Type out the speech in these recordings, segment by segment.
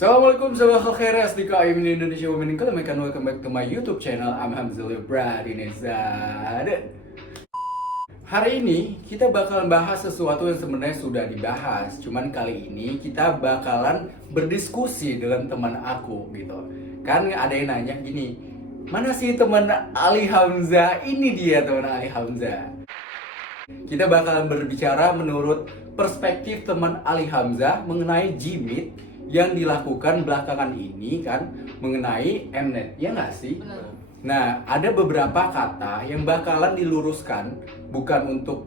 Assalamualaikum sahabat Khairiyas di KM Indonesia Women in Film. Welcome back to my YouTube channel. I'm Hamzul Bradinezad. Hari ini kita bakalan bahas sesuatu yang sebenarnya sudah dibahas. Cuman kali ini kita bakalan berdiskusi dengan teman aku gitu. Kan ada yang nanya gini, mana sih teman Ali Hamzah? Ini dia teman Ali Hamzah. Kita bakalan berbicara menurut perspektif teman Ali Hamzah mengenai jimit yang dilakukan belakangan ini kan mengenai Mnet, ya nggak sih? Benar. Nah, ada beberapa kata yang bakalan diluruskan, bukan untuk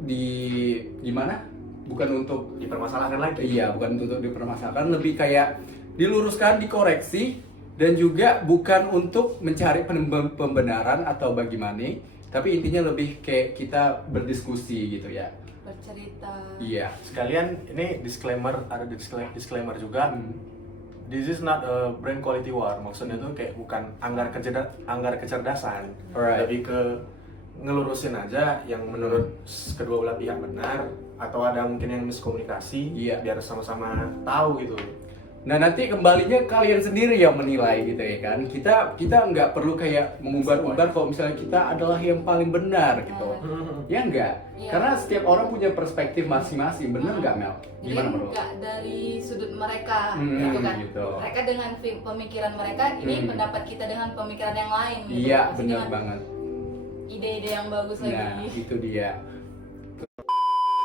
gimana? Bukan untuk dipermasalahkan lagi. Iya, bukan untuk dipermasalahkan, lebih kayak diluruskan, dikoreksi, dan juga bukan untuk mencari pembenaran atau bagaimana, tapi intinya lebih kayak kita berdiskusi gitu ya. Bercerita. Iya. Sekalian ini disclaimer, ada disclaimer juga. This is not a brain quality war. Maksudnya tuh kayak bukan anggar kecerdasan. Alright. Lebih ke ngelurusin aja yang menurut kedua belah pihak benar, atau ada mungkin yang miskomunikasi. Iya. Biar sama-sama tahu gitu. Nah, nanti kembalinya kalian sendiri yang menilai gitu ya kan. Kita nggak perlu kayak mengumbar-umbar kalau misalnya kita adalah yang paling benar gitu. Ya enggak? Iya. Karena setiap orang punya perspektif masing-masing. Bener nggak, Mel? Jadi Gimana menurut? nggak dari sudut mereka Hmm, gitu kan. gitu. Mereka dengan pemikiran mereka, ini pendapat kita dengan pemikiran yang lain gitu. Iya, Pasti bener dengan banget. ide-ide yang bagus Nah, lagi. itu dia.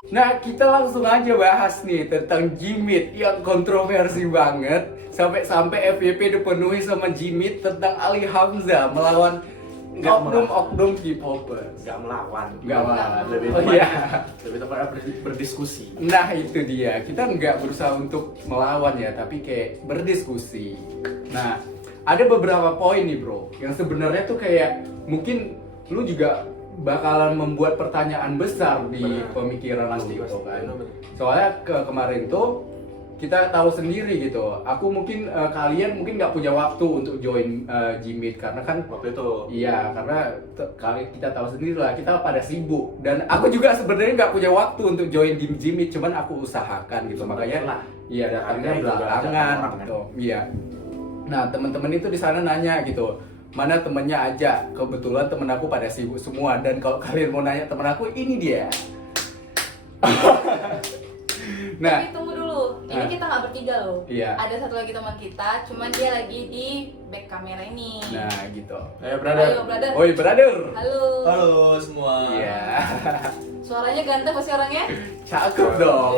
Nah, kita langsung aja bahas nih tentang jimit yang kontroversi banget. Sampai-sampai FYP dipenuhi sama jimit tentang Ali Hamzah melawan oknum K-popers. Nggak melawan. Nggak melawan. Lebih Oh, tepatnya, iya. lebih tepatnya berdiskusi. Nah, itu dia. Kita nggak berusaha untuk melawan ya, tapi kayak berdiskusi. Nah, ada beberapa poin nih bro, yang sebenarnya tuh kayak mungkin lu juga bakalan membuat pertanyaan besar di Benar. pemikiran lu Pasti, gitu pasti. kan. Benar. Soalnya kemarin tuh kita tahu sendiri gitu. Aku mungkin kalian mungkin nggak punya waktu untuk join Jimit karena kan Waktu itu. iya, karena kali kita tahu sendiri lah, kita pada sibuk. Dan aku juga sebenarnya nggak punya waktu untuk join di Jimmy, cuman aku usahakan gitu. Makanya lah. iya, datangnya Ada juga belakangan ajak orang, gitu. Iya. Nah, teman-teman itu di sana nanya gitu, mana temennya aja. Kebetulan temen aku pada sibuk semua. Dan kalau kalian mau nanya temen aku, ini dia. Nah, Tapi tunggu dulu, ini kita nggak bertiga loh. Iya. Ada satu lagi teman kita, cuman dia lagi di back kamera ini. nah gitu. Ayo brother. Ayo brother. Oi, brother. Halo. Halo semua. Iya. Suaranya ganteng pasti orangnya? Cakep dong.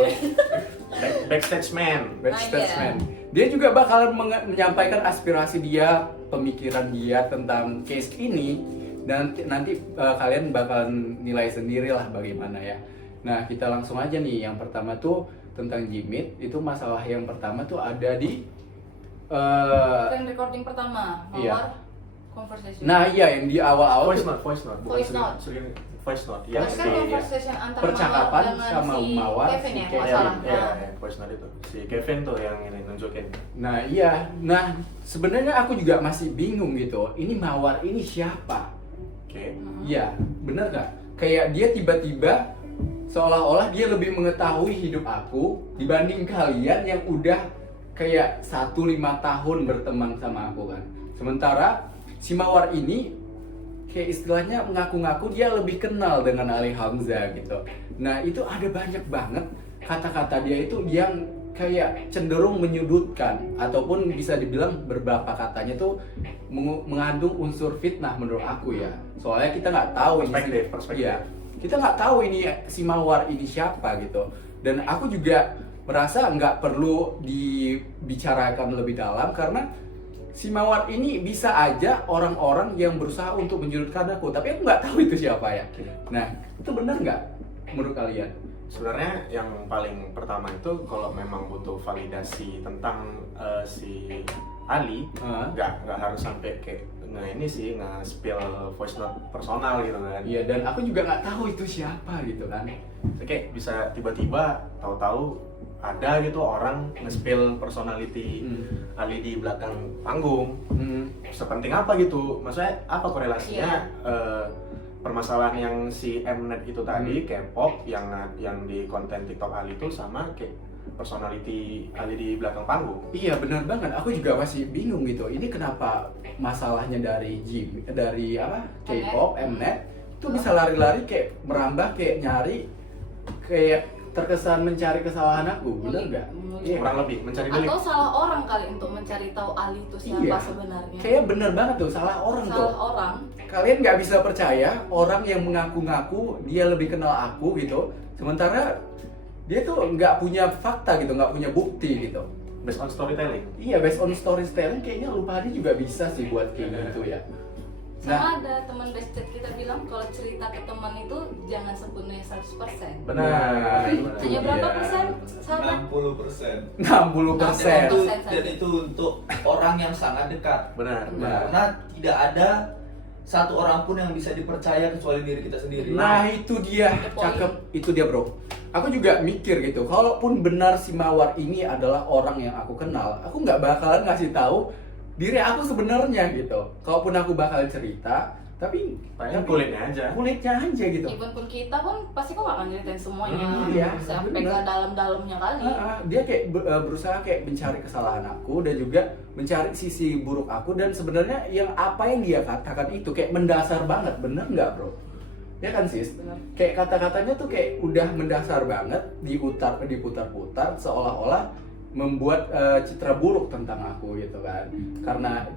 Backstage man. Backstage iya. man. Dia juga bakalan menyampaikan aspirasi dia, pemikiran dia tentang case ini, dan nanti kalian bakalan nilai sendiri lah bagaimana ya. Nah, kita langsung aja nih. Yang pertama tuh tentang Jimit. Itu masalah yang pertama tuh ada di Yang recording pertama, Iya. Mawar Conversation. nah iya, yang di awal-awal Voice tuh note, voice note. Bukan Voice note. voice note. Yang Terus si- kan conversation antara percakapan Mawar dengan sama si Mawar, Kevin si ya, Kevin. nggak salah. Iya, Nah. voice note itu. Si Kevin tuh yang ini nunjukin. Nah iya, nah sebenarnya aku juga masih bingung gitu. Ini Mawar ini siapa? Oke. Iya, bener gak? Kayak dia tiba-tiba seolah-olah dia lebih mengetahui hidup aku dibanding kalian yang udah kayak 1-5 tahun berteman sama aku kan. Sementara si Mawar ini kayak istilahnya mengaku-ngaku dia lebih kenal dengan Ali Hamzah gitu. Nah itu ada banyak banget kata-kata dia itu yang kayak cenderung menyudutkan, ataupun bisa dibilang beberapa katanya tuh mengandung unsur fitnah menurut aku ya. Soalnya kita nggak tahu Perspektif. Iya, kita nggak tahu ini si Mawar ini siapa gitu. Dan aku juga merasa nggak perlu dibicarakan lebih dalam karena si Mawar ini bisa aja orang-orang yang berusaha untuk menyudutkan aku, tapi aku nggak tahu itu siapa ya. Nah, itu benar nggak menurut kalian? Sebenarnya yang paling pertama itu kalau memang butuh validasi tentang si Ali, nggak harus sampai kayak ini sih nge-spill voice note personal gitu kan. Iya, dan aku juga nggak tahu itu siapa gitu kan. Kayak bisa tiba-tiba tahu-tahu ada gitu orang nge-spill personality Ali di belakang panggung. Sepenting apa gitu? Maksudnya apa korelasinya permasalahan yang si Mnet itu tadi, K-pop yang di konten TikTok Ali itu sama kayak personality Ali di belakang panggung. Iya benar banget, aku juga masih bingung gitu. Ini kenapa masalahnya dari K-pop, Mnet itu bisa lari-lari kayak merambah kayak nyari kayak terkesan mencari kesalahan aku, benar nggak? Iya. Kurang lebih mencari delik. Atau salah orang kali untuk mencari tahu Ali itu siapa Iya. sebenarnya. Kayak bener banget tuh, salah orang tuh. Salah orang. Kalian nggak bisa percaya orang yang mengaku-ngaku dia lebih kenal aku gitu, sementara dia tuh nggak punya fakta gitu, nggak punya bukti gitu. Based on storytelling. Iya, based on storytelling kayaknya Lupa Hadi juga bisa sih buat kayak gitu ya. Sama ada teman best kita bilang kalau cerita ke teman itu jangan sepenuhnya 100%. Benar. itu Hanya berapa dia. persen? Sahabat? 60%. 60%. Dan itu untuk orang yang sangat dekat. Benar. Nah. Karena tidak ada satu orang pun yang bisa dipercaya kecuali diri kita sendiri. Nah itu dia, cakep, itu dia bro. Aku juga mikir gitu, kalaupun benar si Mawar ini adalah orang yang aku kenal, aku nggak bakalan ngasih tahu diri aku sebenarnya gitu. Kalaupun aku bakal cerita, tapi Paling kulitnya aja. gitu. Even pun kita pun pasti kok akan ceritain semuanya. Iya, Sampai ke bener. dalam-dalamnya kali. Dia kayak berusaha kayak mencari kesalahan aku dan juga mencari sisi buruk aku, dan sebenarnya yang apa yang dia katakan itu kayak mendasar banget, bener nggak bro? Ya kan sis? Bener. Kayak kata-katanya tuh kayak udah mendasar banget, diputar-putar seolah-olah membuat citra buruk tentang aku gitu kan.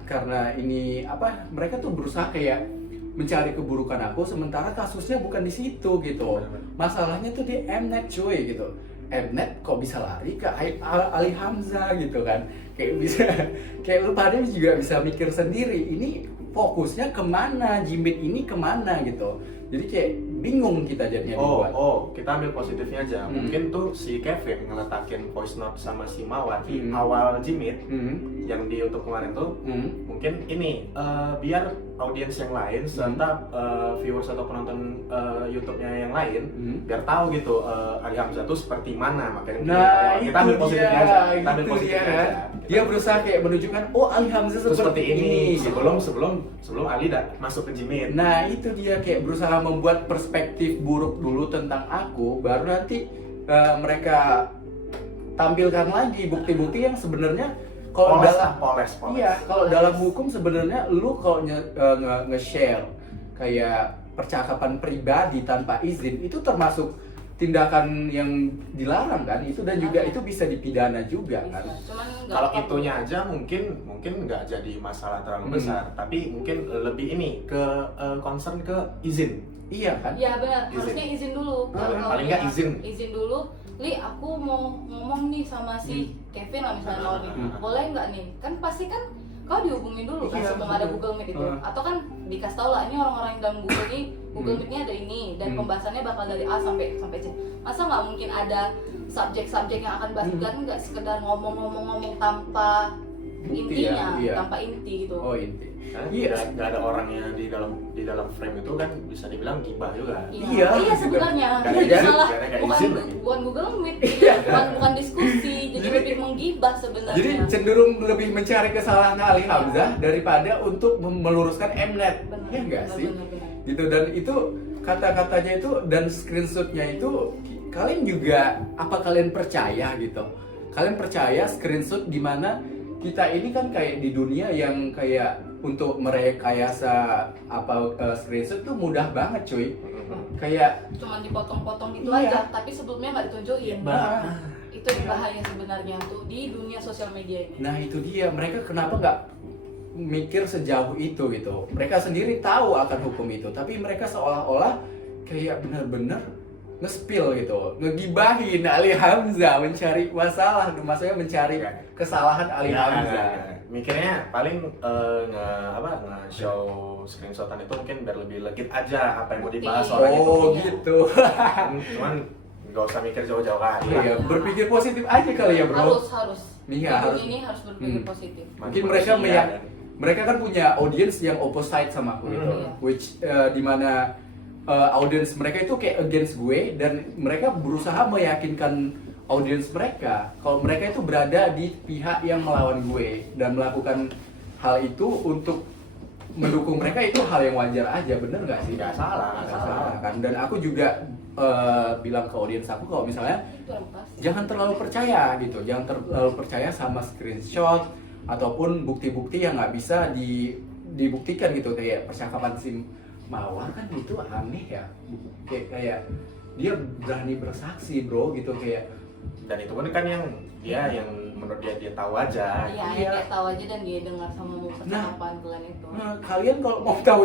Karena ini apa? Mereka tuh berusaha kayak mencari keburukan aku, sementara kasusnya bukan di situ gitu. Masalahnya tuh di Mnet cuy gitu. Mnet kok bisa lari ke Ali Hamzah gitu kan. Kayak bisa kayak lu pada juga bisa mikir sendiri, ini fokusnya kemana, Jimin ini kemana gitu. Jadi kayak bingung kita jadinya dibuat. Kita ambil positifnya aja. Mungkin tuh si Kevin ngeletakin voice note sama si Mawar di awal Jimit yang di YouTube kemarin tuh. Mungkin ini biar audiens yang lain serta viewers atau penonton YouTube-nya yang lain biar tahu gitu Ali Hamzah tuh seperti mana, makanya kita ambil positifnya aja. Kita ambil positifnya aja. Dia berusaha kayak menunjukkan Ali Hamzah Terus seperti ini gitu. sebelum Ali masuk ke Jimit. Nah itu dia kayak berusaha membuat perspektif buruk dulu tentang aku, baru nanti mereka tampilkan lagi bukti-bukti yang sebenarnya kalau poles. Iya, kalau dalam hukum sebenarnya lu kalau nge-share kayak percakapan pribadi tanpa izin itu termasuk tindakan yang dilarang kan itu, dan juga itu bisa dipidana juga kan. Cuman nggak Kalau apa-apa. itunya aja mungkin nggak jadi masalah terlalu besar, tapi mungkin lebih ini ke concern ke izin. Iya kan? Iya benar, Izin. harusnya izin dulu. Kalau paling nggak punya izin. dulu. Li, aku mau ngomong nih sama si Kevin lah misalnya Lori. Boleh nggak nih? Kan pasti kan kau dihubungin dulu kan Iya, sebelum ada betul. Google Meet itu. Atau kan dikasih tau lah ini orang-orang yang dalam Google ini Google Meet-nya ada ini dan pembahasannya bakal dari A sampai C. Masa nggak mungkin ada subjek-subjek yang akan bahas kan nggak sekedar ngomong-ngomong tanpa Bukti ya, intinya, iya. tanpa inti gitu. Oh inti. Kan Iya. nggak ada orangnya di dalam frame itu kan bisa dibilang gibah juga. Iya, Iya juga. sebenarnya. Nggak Jadi ada izin, malah nggak ada bukan izin lagi. bukan Google Meet, Iya. bukan diskusi, jadi Jadi- lebih menggibah sebenarnya. Jadi cenderung lebih mencari kesalahan Ali Hamzah daripada untuk meluruskan Mnet. Benar, Ya enggak benar, sih? benar. Gitu, dan itu kata-katanya itu dan screenshotnya itu kalian juga apa kalian percaya gitu? Kalian percaya screenshot di mana kita ini kan kayak di dunia yang kayak untuk merekayasa screenshot tuh mudah banget cuy. Kayak Cuman dipotong-potong gitu Iya. aja, tapi sebelumnya nggak ditunjukin. Nah, Itu yang bahaya sebenarnya tuh di dunia sosial media ini. nah itu dia, mereka kenapa nggak mikir sejauh itu gitu. Mereka sendiri tahu akan hukum itu, tapi mereka seolah-olah kayak benar-benar nge-spill gitu, ngegibahin Ali Hamzah, mencari masalah, maksudnya mencari kesalahan Ali Hamzah. Mikirnya paling nge-show screenshotan itu mungkin biar lebih legit aja apa yang mau dibahas Bukti. orang itu. Oh gitu. Cuman nggak usah mikir jauh-jauh kali. Iya, berpikir positif aja kali ya bro. Harus. Iya, Tahun harus. ini harus berpikir positif. Mungkin mereka kan punya audience yang opposite sama aku gitu, which dimana audience mereka itu kayak against gue, dan mereka berusaha meyakinkan audience mereka kalau mereka itu berada di pihak yang melawan gue dan melakukan hal itu untuk mendukung mereka, itu hal yang wajar aja, bener nggak sih? Nggak salah, Nggak salah kan. Dan aku juga bilang ke audiens aku kalau misalnya Kurang pas. jangan terlalu percaya gitu, jangan terlalu percaya sama screenshot ataupun bukti-bukti yang nggak bisa dibuktikan gitu. Kayak percakapan si Mawar kan itu aneh ya, kayak dia berani bersaksi bro gitu, kayak Dan itu pun kan yang menurut dia tahu aja. Iya, Iya. dia tahu aja dan dia dengar sama percakapan kalian itu. nah, kalian kalau mau tahu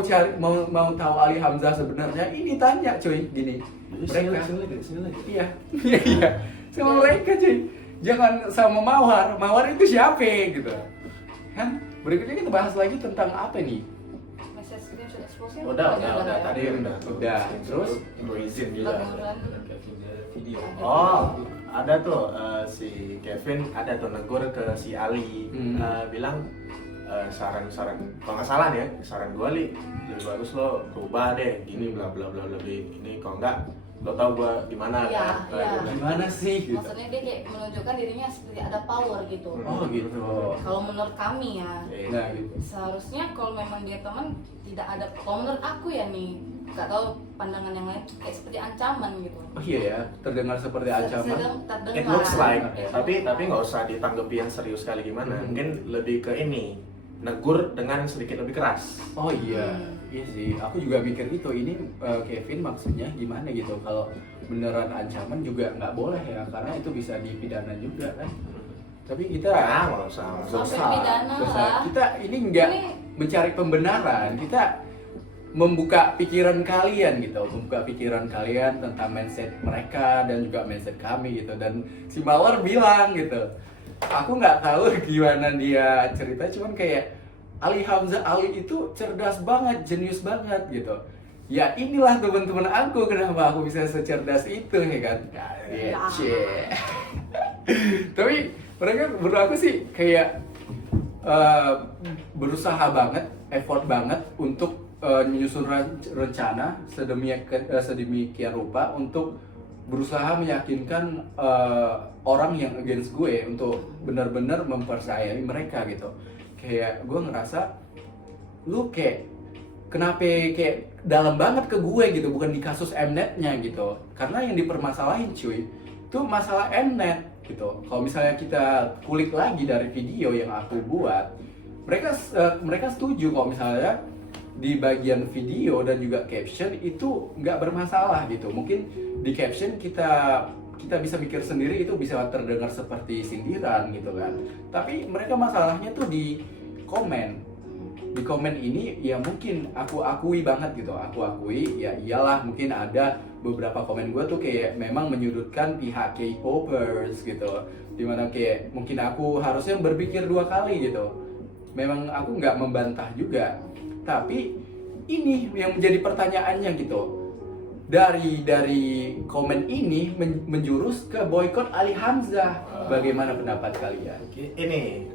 mau tahu Ali Hamzah sebenarnya, ini tanya cuy gini mereka. Sini lagi. Iya, iya, sama mereka cuy. Jangan sama Mawar itu siapa gitu. Kan? Berikutnya kita bahas lagi tentang apa nih? Message screenshot exposure. Udah, ya? tadi udah. Terus? Gue izin juga. Teguran. Video. Oh, ada tuh si Kevin ada tuh negur ke si Ali, bilang saran-saran kalau nggak salah nih ya, saran gue lebih bagus lo berubah deh, gini bla bla bla lebih ini, kalau nggak lo tau gue gimana Iya, kan. iya. Gimana sih gitu? Maksudnya dia kayak menunjukkan dirinya seperti ada power gitu. Oh gitu. Kalau menurut kami ya, Nah gitu. seharusnya kalau memang dia teman tidak ada. Kalau menurut aku ya nih, nggak tahu pandangan yang lain kayak seperti ancaman gitu. Oh iya ya, terdengar seperti ancaman. Terdengar. It looks like, Iya. tapi nggak usah ditanggapi yang serius kali gimana. Mungkin lebih ke ini, negur dengan sedikit lebih keras. Oh iya, iya sih. Aku juga mikir gitu. Ini Kevin maksudnya gimana gitu? Kalau beneran ancaman juga nggak boleh ya, karena itu bisa dipidana juga kan. Tapi kita Nggak usah. Sampai pidana lah. Kita ini nggak mencari pembenaran. Kita membuka pikiran kalian gitu, membuka pikiran kalian tentang mindset mereka dan juga mindset kami gitu. Dan si Mawar bilang gitu, aku nggak tahu gimana dia cerita, cuman kayak Ali Hamzah Ali itu cerdas banget, jenius banget gitu. Ya inilah teman-teman aku, kenapa aku bisa secerdas itu ya kan? Ya, cie. Tapi mereka menurut aku sih kayak berusaha banget, effort banget untuk menyusun rencana sedemikian rupa untuk berusaha meyakinkan orang yang against gue untuk benar-benar mempercayai mereka gitu. Kayak gue ngerasa lu kayak kenapa kayak dalam banget ke gue gitu, bukan di kasus Mnet-nya gitu. Karena yang dipermasalahin cuy itu masalah Mnet gitu. Kalau misalnya kita kulik lagi dari video yang aku buat, mereka setuju kalau misalnya di bagian video dan juga caption itu nggak bermasalah gitu. Mungkin di caption kita bisa mikir sendiri itu bisa terdengar seperti sindiran gitu kan. Tapi mereka masalahnya tuh di komen. Di komen ini ya mungkin aku akui banget gitu. Aku akui ya iyalah mungkin ada beberapa komen gue tuh kayak memang menyudutkan pihak K-popers gitu. Dimana kayak mungkin aku harusnya berpikir 2 kali gitu. Memang aku nggak membantah juga. Tapi ini yang menjadi pertanyaannya gitu. Dari komen ini menjurus ke boykot Ali Hamzah. Bagaimana pendapat kalian? Ini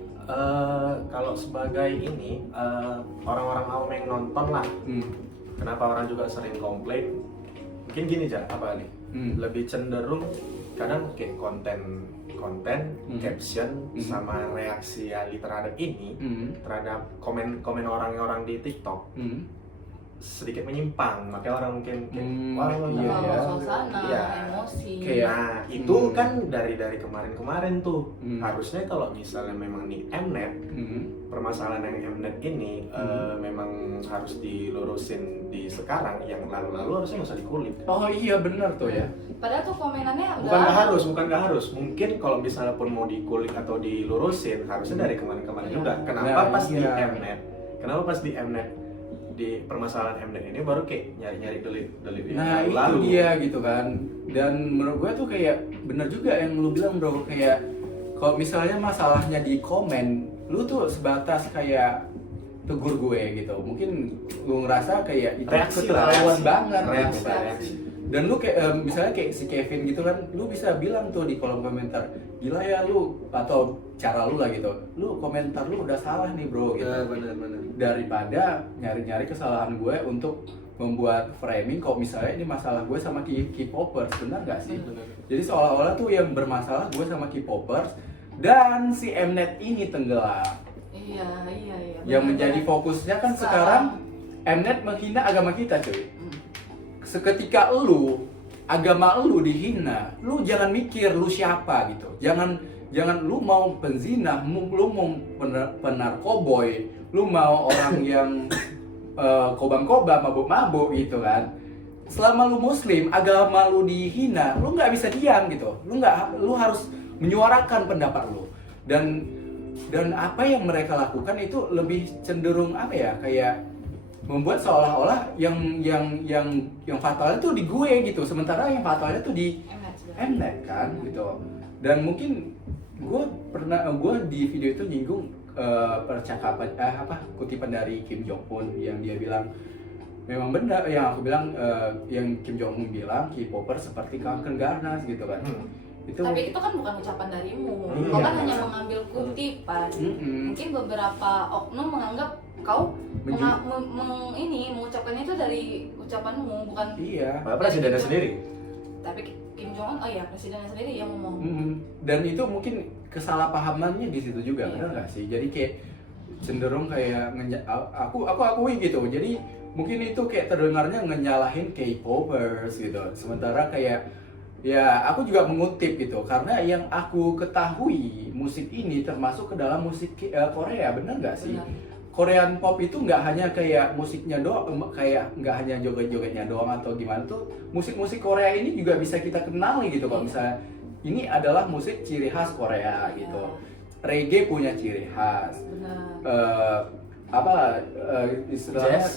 kalau sebagai ini orang-orang awam yang nonton lah, kenapa orang juga sering komplain? Mungkin gini aja, apa nih? Lebih cenderung kadang kayak konten caption sama reaksi Ali terhadap ini, terhadap komen orang-orang di TikTok sedikit menyimpang, makanya orang mungkin wah iya, Bawa ya. suasana, Iya. emosi. Kayak- nah itu kan dari kemarin tuh harusnya kalau misalnya memang di Mnet permasalahan yang Mnet ini memang harus dilurusin di sekarang, yang lalu-lalu harusnya nggak usah dikulik. Oh iya benar tuh ya. Padahal tuh komenannya Bukan udah nggak harus. Mungkin kalau misalnya pun mau dikulik atau dilurusin, harusnya dari kemarin-kemarin Iya. juga. Kenapa Nah, pas di iya. Mnet? Kenapa pas di Mnet di permasalahan Mnet ini baru kayak nyari-nyari delit yang Nah itu lalu. dia gitu kan. Dan menurut gue tuh kayak bener juga yang lu bilang bro, kayak kalau misalnya masalahnya di komen, lu tuh sebatas kayak tegur gue gitu. Mungkin lu ngerasa kayak itu keterlaluan banget gitu. reaksi. Dan lu kayak misalnya kayak si Kevin gitu kan, lu bisa bilang tuh di kolom komentar, gila ya lu, atau cara lu lah gitu, lu komentar lu udah salah nih bro gitu. Benar. Daripada nyari-nyari kesalahan gue untuk membuat framing kalau misalnya ini masalah gue sama K-popers, benar gak sih? Benar. Jadi seolah-olah tuh yang bermasalah gue sama K-popers dan si Mnet ini tenggelam. Iya. Yang benar. menjadi fokusnya kan sekarang Mnet menghina agama kita cuy. Seketika lu agama lu dihina, lu jangan mikir lu siapa gitu. Jangan lu mau penzina, lu mau penarkoboy, lu mau orang yang kobam-kobam, mabuk-mabuk gitu kan. Selama lu muslim, agama lu dihina, lu nggak bisa diam gitu. Lu harus menyuarakan pendapat lu. Dan apa yang mereka lakukan itu lebih cenderung apa ya, kayak membuat seolah-olah yang fatalnya tuh di gue gitu, sementara yang fatalnya tuh di Mnet kan gitu. Dan mungkin gue di video itu nyinggung percakapan kutipan dari Kim Jong Un yang dia bilang memang benar yang aku bilang, yang Kim Jong Un bilang K-popper seperti kanker ganas gitu kan. Tapi itu kan bukan ucapan darimu, Iya. kau kan hanya mengambil kutipan. Mungkin beberapa oknum menganggap kau mengucapkannya itu dari ucapanmu, bukan. Iya. Presidennya sendiri. Tapi Kim Jong Un, oh iya presidennya sendiri yang ngomong. Dan itu mungkin kesalahpahamannya di situ juga, Iya. benar nggak sih? Jadi kayak cenderung kayak aku akui gitu. Jadi mungkin itu kayak terdengarnya ngenyalahin K-popers gitu. Sementara kayak ya aku juga mengutip gitu, karena yang aku ketahui musik ini termasuk ke dalam musik Korea, benar nggak sih? Benar. Korean pop itu nggak hanya kayak musiknya doang, kayak nggak hanya joget-jogetnya doang atau gimana tuh. Musik-musik Korea ini juga bisa kita kenali gitu kalau misalnya ini adalah musik ciri khas Korea gitu. Reggae punya ciri khas. Benar. Istilahnya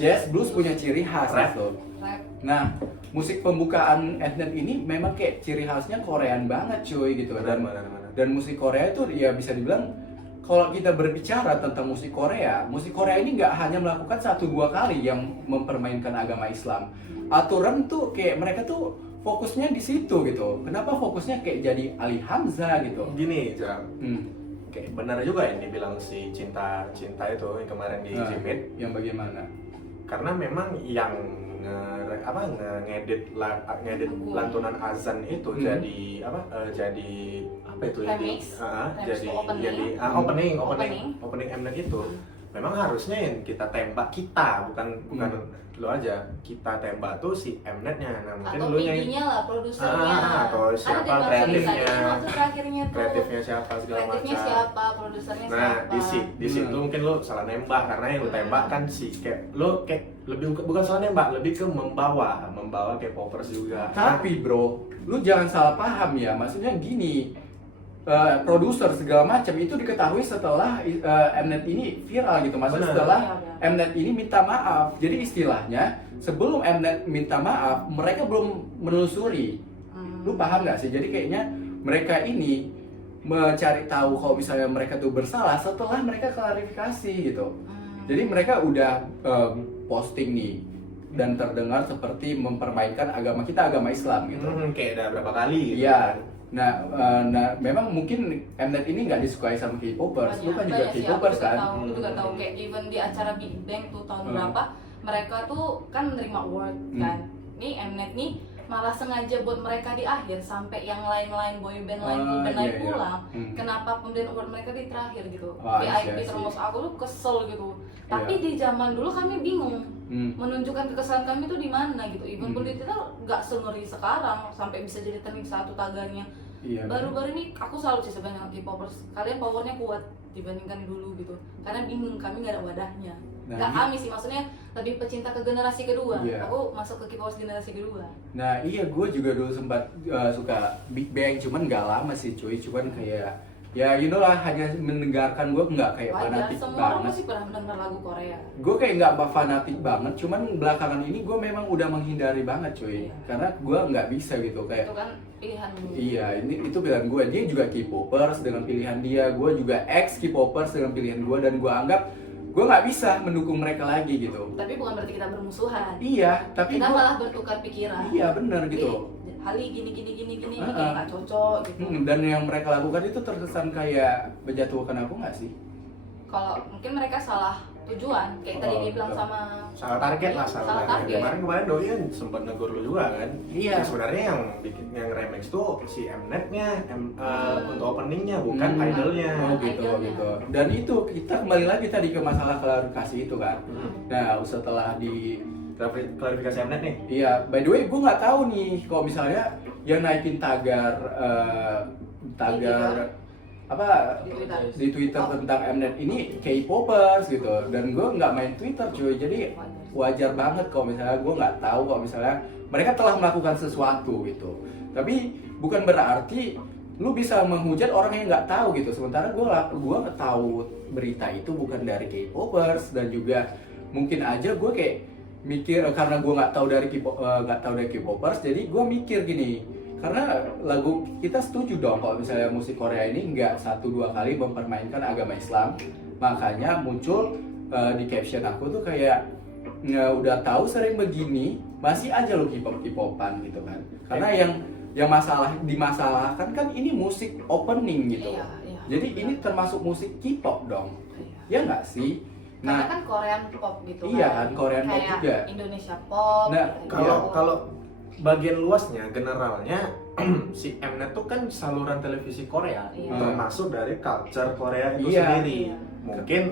jazz blues punya ciri khas gitu. Rap. Nah, musik pembukaan Mnet ini memang kayak ciri khasnya Korean banget cuy gitu. Dan musik Korea itu ya bisa dibilang kalau kita berbicara tentang musik Korea ini nggak hanya melakukan 1-2 kali yang mempermainkan agama Islam. Aturan tuh kayak mereka tuh fokusnya di situ gitu. Kenapa fokusnya kayak jadi Ali Hamzah gitu? Gini, Jam. Kayak benar juga yang dibilang si cinta itu yang kemarin di Jimit. Yang bagaimana? Karena memang yang ngedit lantunan azan itu jadi apa itu Remix. jadi Opening. opening Mnet itu memang harusnya yang kita tembak bukan lu aja, kita tembak tuh si Mnetnya. Nah mungkin Atau lu PD-nya lah, produsernya. atau siapa Ada di kreatifnya, waktu terakhirnya tuh. kreatifnya siapa segala macam. Kreatifnya siapa, produsernya Nah siapa. di situ mungkin lu salah nembak, karena yang lu tembak kan kayak lu kayak lebih bukan salah nembak, lebih ke membawa kayak popers juga. Tapi bro, lu jangan salah paham ya. Maksudnya gini, produser segala macam itu diketahui setelah Mnet ini viral gitu. Maksudnya Benar. setelah Iya. Mnet ini minta maaf. Jadi istilahnya sebelum Mnet minta maaf, mereka belum menelusuri. Lu paham nggak sih? Jadi kayaknya mereka ini mencari tahu kalau misalnya mereka tuh bersalah setelah mereka klarifikasi gitu. Jadi mereka udah posting nih dan terdengar seperti mempermainkan agama kita, agama Islam gitu. Kayak udah berapa kali gitu. Iya. Nah, memang mungkin Mnet ini nggak disukai sama K-popers. Lu kan juga Banyak sih, K-popers kan? Aku juga tahu kayak even di acara Big Bang tuh tahun berapa, mereka tuh kan menerima award kan. Nih Mnet nih malah sengaja buat mereka di akhir sampai yang lain-lain boyband lain pulang. Kenapa pemberian award mereka di terakhir gitu? VIP terus aku tuh kesel gitu. Tapi di zaman dulu kami bingung menunjukkan kekesalan kami tuh di mana gitu. Even pun kita nggak sengeri sekarang sampai bisa jadi trending satu tagarnya. Iya, Baru-baru ini aku salut sih sebenarnya K-popers. Kalian powernya kuat dibandingkan dulu gitu. Karena bingung, kami nggak ada wadahnya. Nggak kami sih, maksudnya lebih pecinta ke generasi kedua. Iya. Aku masuk ke K-popers generasi kedua. Nah iya, gue juga dulu sempat suka Big Bang, cuman nggak lama sih cuy. Cuman kayak ya you know lah, hanya mendengarkan, gue nggak kayak Wajar, fanatik semua orang banget. pasti pernah mendengar lagu Korea. Gue kayak nggak fanatik banget, cuman belakangan ini gue memang udah menghindari banget cuy. Iya. Karena gue nggak bisa gitu kayak. Itu kan pilihan dulu. Iya, itu pilihan gue. Dia juga K-popers dengan pilihan dia. Gue juga ex K-popers dengan pilihan gue, dan gue anggap gue nggak bisa mendukung mereka lagi gitu. Tapi bukan berarti kita bermusuhan. Iya, tapi Kita gua- malah bertukar pikiran. Iya bener gitu. Hali gini ini kayak nggak cocok gitu. Dan yang mereka lakukan itu terkesan kayak menjatuhkan aku nggak sih? Kalau mungkin mereka salah tujuan, kayak tadi dia bilang sama Salah target lah, salah target. Kemarin Doi kan sempat negur lu juga kan. Iya. Ya, sebenarnya yang remix tuh si Mnetnya untuk openingnya, bukan idolnya. Oh gitu, gitu. Dan itu kita kembali lagi tadi ke masalah klarifikasi itu kan. Nah setelah klarifikasi Mnet nih. Iya, by the way, gue nggak tahu nih kalau misalnya yang naikin tagar apa Di Twitter. di Twitter Oh. tentang Mnet ini K-popers gitu, dan gue nggak main Twitter cuy, jadi wajar banget kalau misalnya gue nggak tahu kalau misalnya mereka telah melakukan sesuatu gitu. Tapi bukan berarti lu bisa menghujat orang yang nggak tahu gitu. Sementara gue nggak tahu berita itu bukan dari K-popers, dan juga mungkin aja gue kayak mikir karena gue nggak tahu dari K-popers, jadi gue mikir gini. Karena lagu kita setuju dong kalau misalnya musik Korea ini nggak 1-2 kali mempermainkan agama Islam. Makanya muncul di caption aku tuh kayak udah tahu sering begini masih aja lo K-popan gitu kan. Karena yang dimasalahkan kan ini musik opening gitu. Iya, iya. Jadi ini termasuk musik K-pop dong. Iya. Ya nggak sih? Karena Nah, kan Korean pop gitu iya kan, Korean pop kayak juga. Indonesia pop. Nah, kayak Kalau bagian luasnya, generalnya si Mnet tuh kan saluran televisi Korea, Iya. termasuk dari culture Korea itu Iya. sendiri. Iya. Mungkin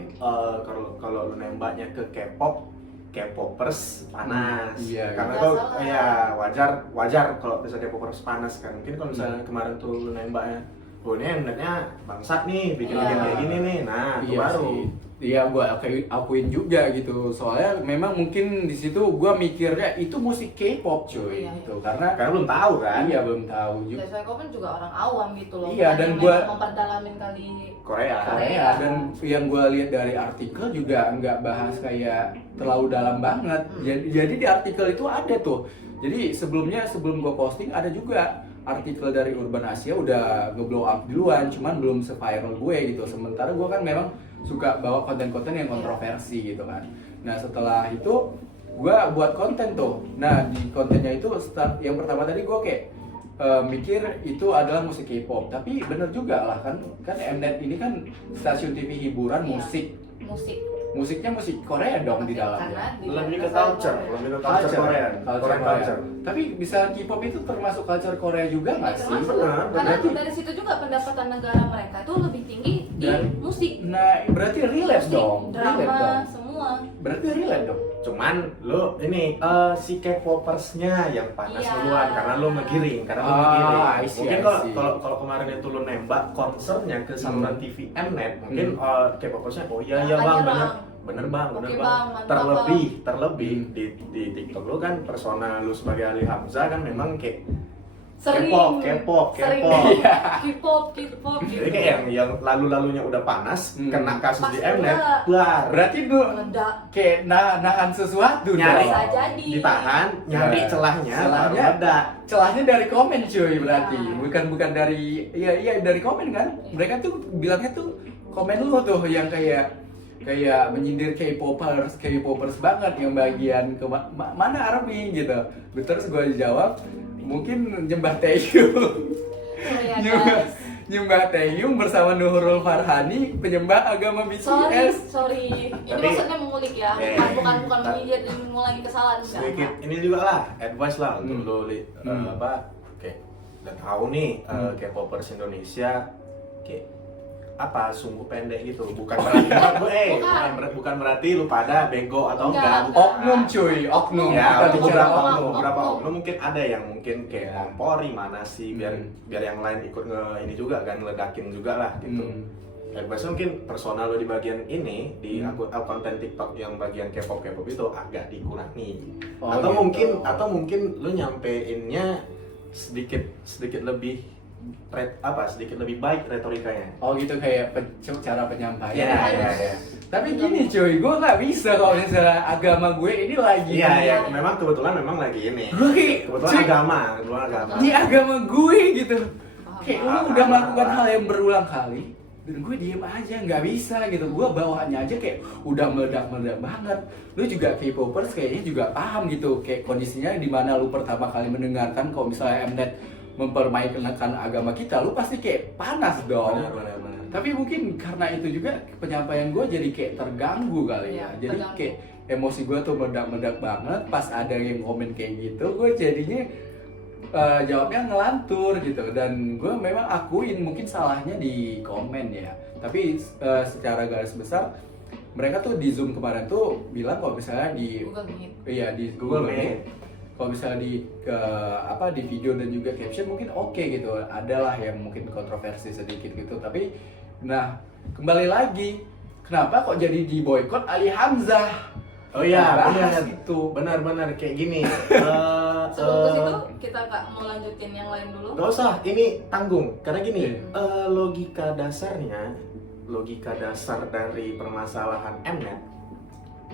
kalau lu nembaknya ke K-pop, K-popers panas. Iya, Karena iya. tuh Nggak salah. ya wajar kalau misalnya K-popers panas kan. Mungkin kalau misalnya kemarin tuh lu nembaknya, oh ini Mnetnya bangsat nih, bikin Iya. kayak gini nih. Nah, itu iya baru. sih. Iya, gue akuin juga gitu. Soalnya memang mungkin di situ gue mikirnya itu musik K-pop cuy, Iya. gitu. Karena Karena belum tahu kan. iya belum tahu juga. Saya kan juga orang awam gitu loh. Iya, Bukan dan yang gua- memang memperdalamin kali Korea. Korea, dan yang gue lihat dari artikel juga nggak bahas kayak terlalu dalam banget. Jadi di artikel itu ada tuh. Jadi sebelum gue posting ada juga artikel dari Urban Asia udah nge-blow up duluan, cuman belum se-viral gue gitu. Sementara gue kan memang suka bawa konten-konten yang kontroversi gitu kan. Nah setelah itu gue buat konten tuh. Nah di kontennya itu yang pertama tadi gue kayak mikir itu adalah musik K-pop, tapi bener juga lah kan Mnet ini kan stasiun TV hiburan Iya. musiknya musik Korea dong di Karena dalamnya. di Lebih ke dalam culture, Korea. lebih ke culture Korea. Korean culture. Tapi bisa K-pop itu termasuk culture Korea juga nggak sih? Termasuk. Benar, Karena benar. dari situ juga pendapatan negara mereka itu lebih tinggi di Dan- musik. Nah berarti relate Musik, dong, relate drama, dong. semua. Berarti relate dong. Cuman lu ini si K-popersnya yang panas Iya. duluan karena lu ngegiring, Ah, ngegiring. I see, Mungkin I kalau see. kalau kemarin itu lu nembak konsernya ke saluran TV Mnet, mungkin K-popersnya oh iya Makanya, bang, Bang. bener bang. Oke, Bang, mantap, Terlebih di TikTok lu kan persona lu sebagai Ali Hamzah kan memang kayak Sering. K-pop. Sering. Iya. K-pop. Jadi kayak yang lalu-lalunya udah panas, kena kasus di Pas Mnet, udah. bar. Berarti itu Meledak. kayak nahan sesuatu Nyari. Bisa dong. jadi. Ditahan, nyari Iya. celahnya, baru Celahnya. meledak. Celahnya dari komen cuy berarti, Iya. bukan dari iya dari komen kan. Mereka tuh bilangnya tuh komen lu tuh yang kayak menyindir K-popers banget yang bagian ke mana Army gitu. Terus gue jawab mungkin nyembah Taeyong. Korea, Nyembah- guys. Nyembah Taeyong bersama Nurul Farhani penyembah agama BTS. Sorry. Ini Tapi- maksudnya mengulik ya. Iya. Bukan menyindir dan mengulangi kesalahan enggak. Sedikit ini juga lah advice lah untuk lo kayak udah tahu nih K-popers Indonesia kayak sungguh pendek gitu, bukan berarti bukan berarti lu pada bego atau Enggak. enggak. Oknum cuy, oknum. Ya, Kita bicara beberapa oknum. oknum mungkin ada yang mungkin kayak ngompori mana sih biar yang lain ikut ini juga kan ngeledakin juga lah gitu. Advice mungkin personal lo di bagian ini di akun konten TikTok yang bagian K-pop itu agak dikurangi. Oh, atau gitu. mungkin lu nyampeinnya sedikit lebih sedikit lebih baik retorikanya. Oh gitu kayak cara penyampaian. Iya. Tapi gini cuy, gue nggak bisa kalau misalnya agama gue ini lagi. Iya, memang kebetulan lagi ini. Gue kayak, Kebetulan cuy, agama. ini agama gue gitu. Kayak lu Paham, udah paham, melakukan paham. hal yang berulang kali, dan gue diem aja, nggak bisa gitu. Gue bawaannya aja kayak udah meledak banget. Lu juga K-popers kayaknya juga paham gitu, kayak kondisinya di mana lu pertama kali mendengarkan kalau misalnya Mnet mempermainkan agama kita, lu pasti kayak panas dong. Benar. Tapi mungkin karena itu juga penyampaian gue jadi kayak terganggu kali ya. Iya, Jadi terganggu. kayak emosi gue tuh meledak banget pas ada yang komen kayak gitu. Gue jadinya jawabnya ngelantur gitu. Dan gue memang akuin mungkin salahnya di komen ya. Tapi secara garis besar mereka tuh di Zoom kemarin tuh bilang kalau misalnya di Google Meet. iya di Google Meet. kalau misalnya di di video dan juga caption mungkin oke gitu, adalah yang mungkin kontroversi sedikit gitu, tapi nah kembali lagi kenapa kok jadi di boykot Ali Hamzah? Oh iya, Bahas benar. itu. Benar kayak gini. Sebelum ke situ kita nggak mau lanjutin yang lain dulu. Gak usah, ini tanggung. Karena gini, Iya. logika dasar dari permasalahan Mnet,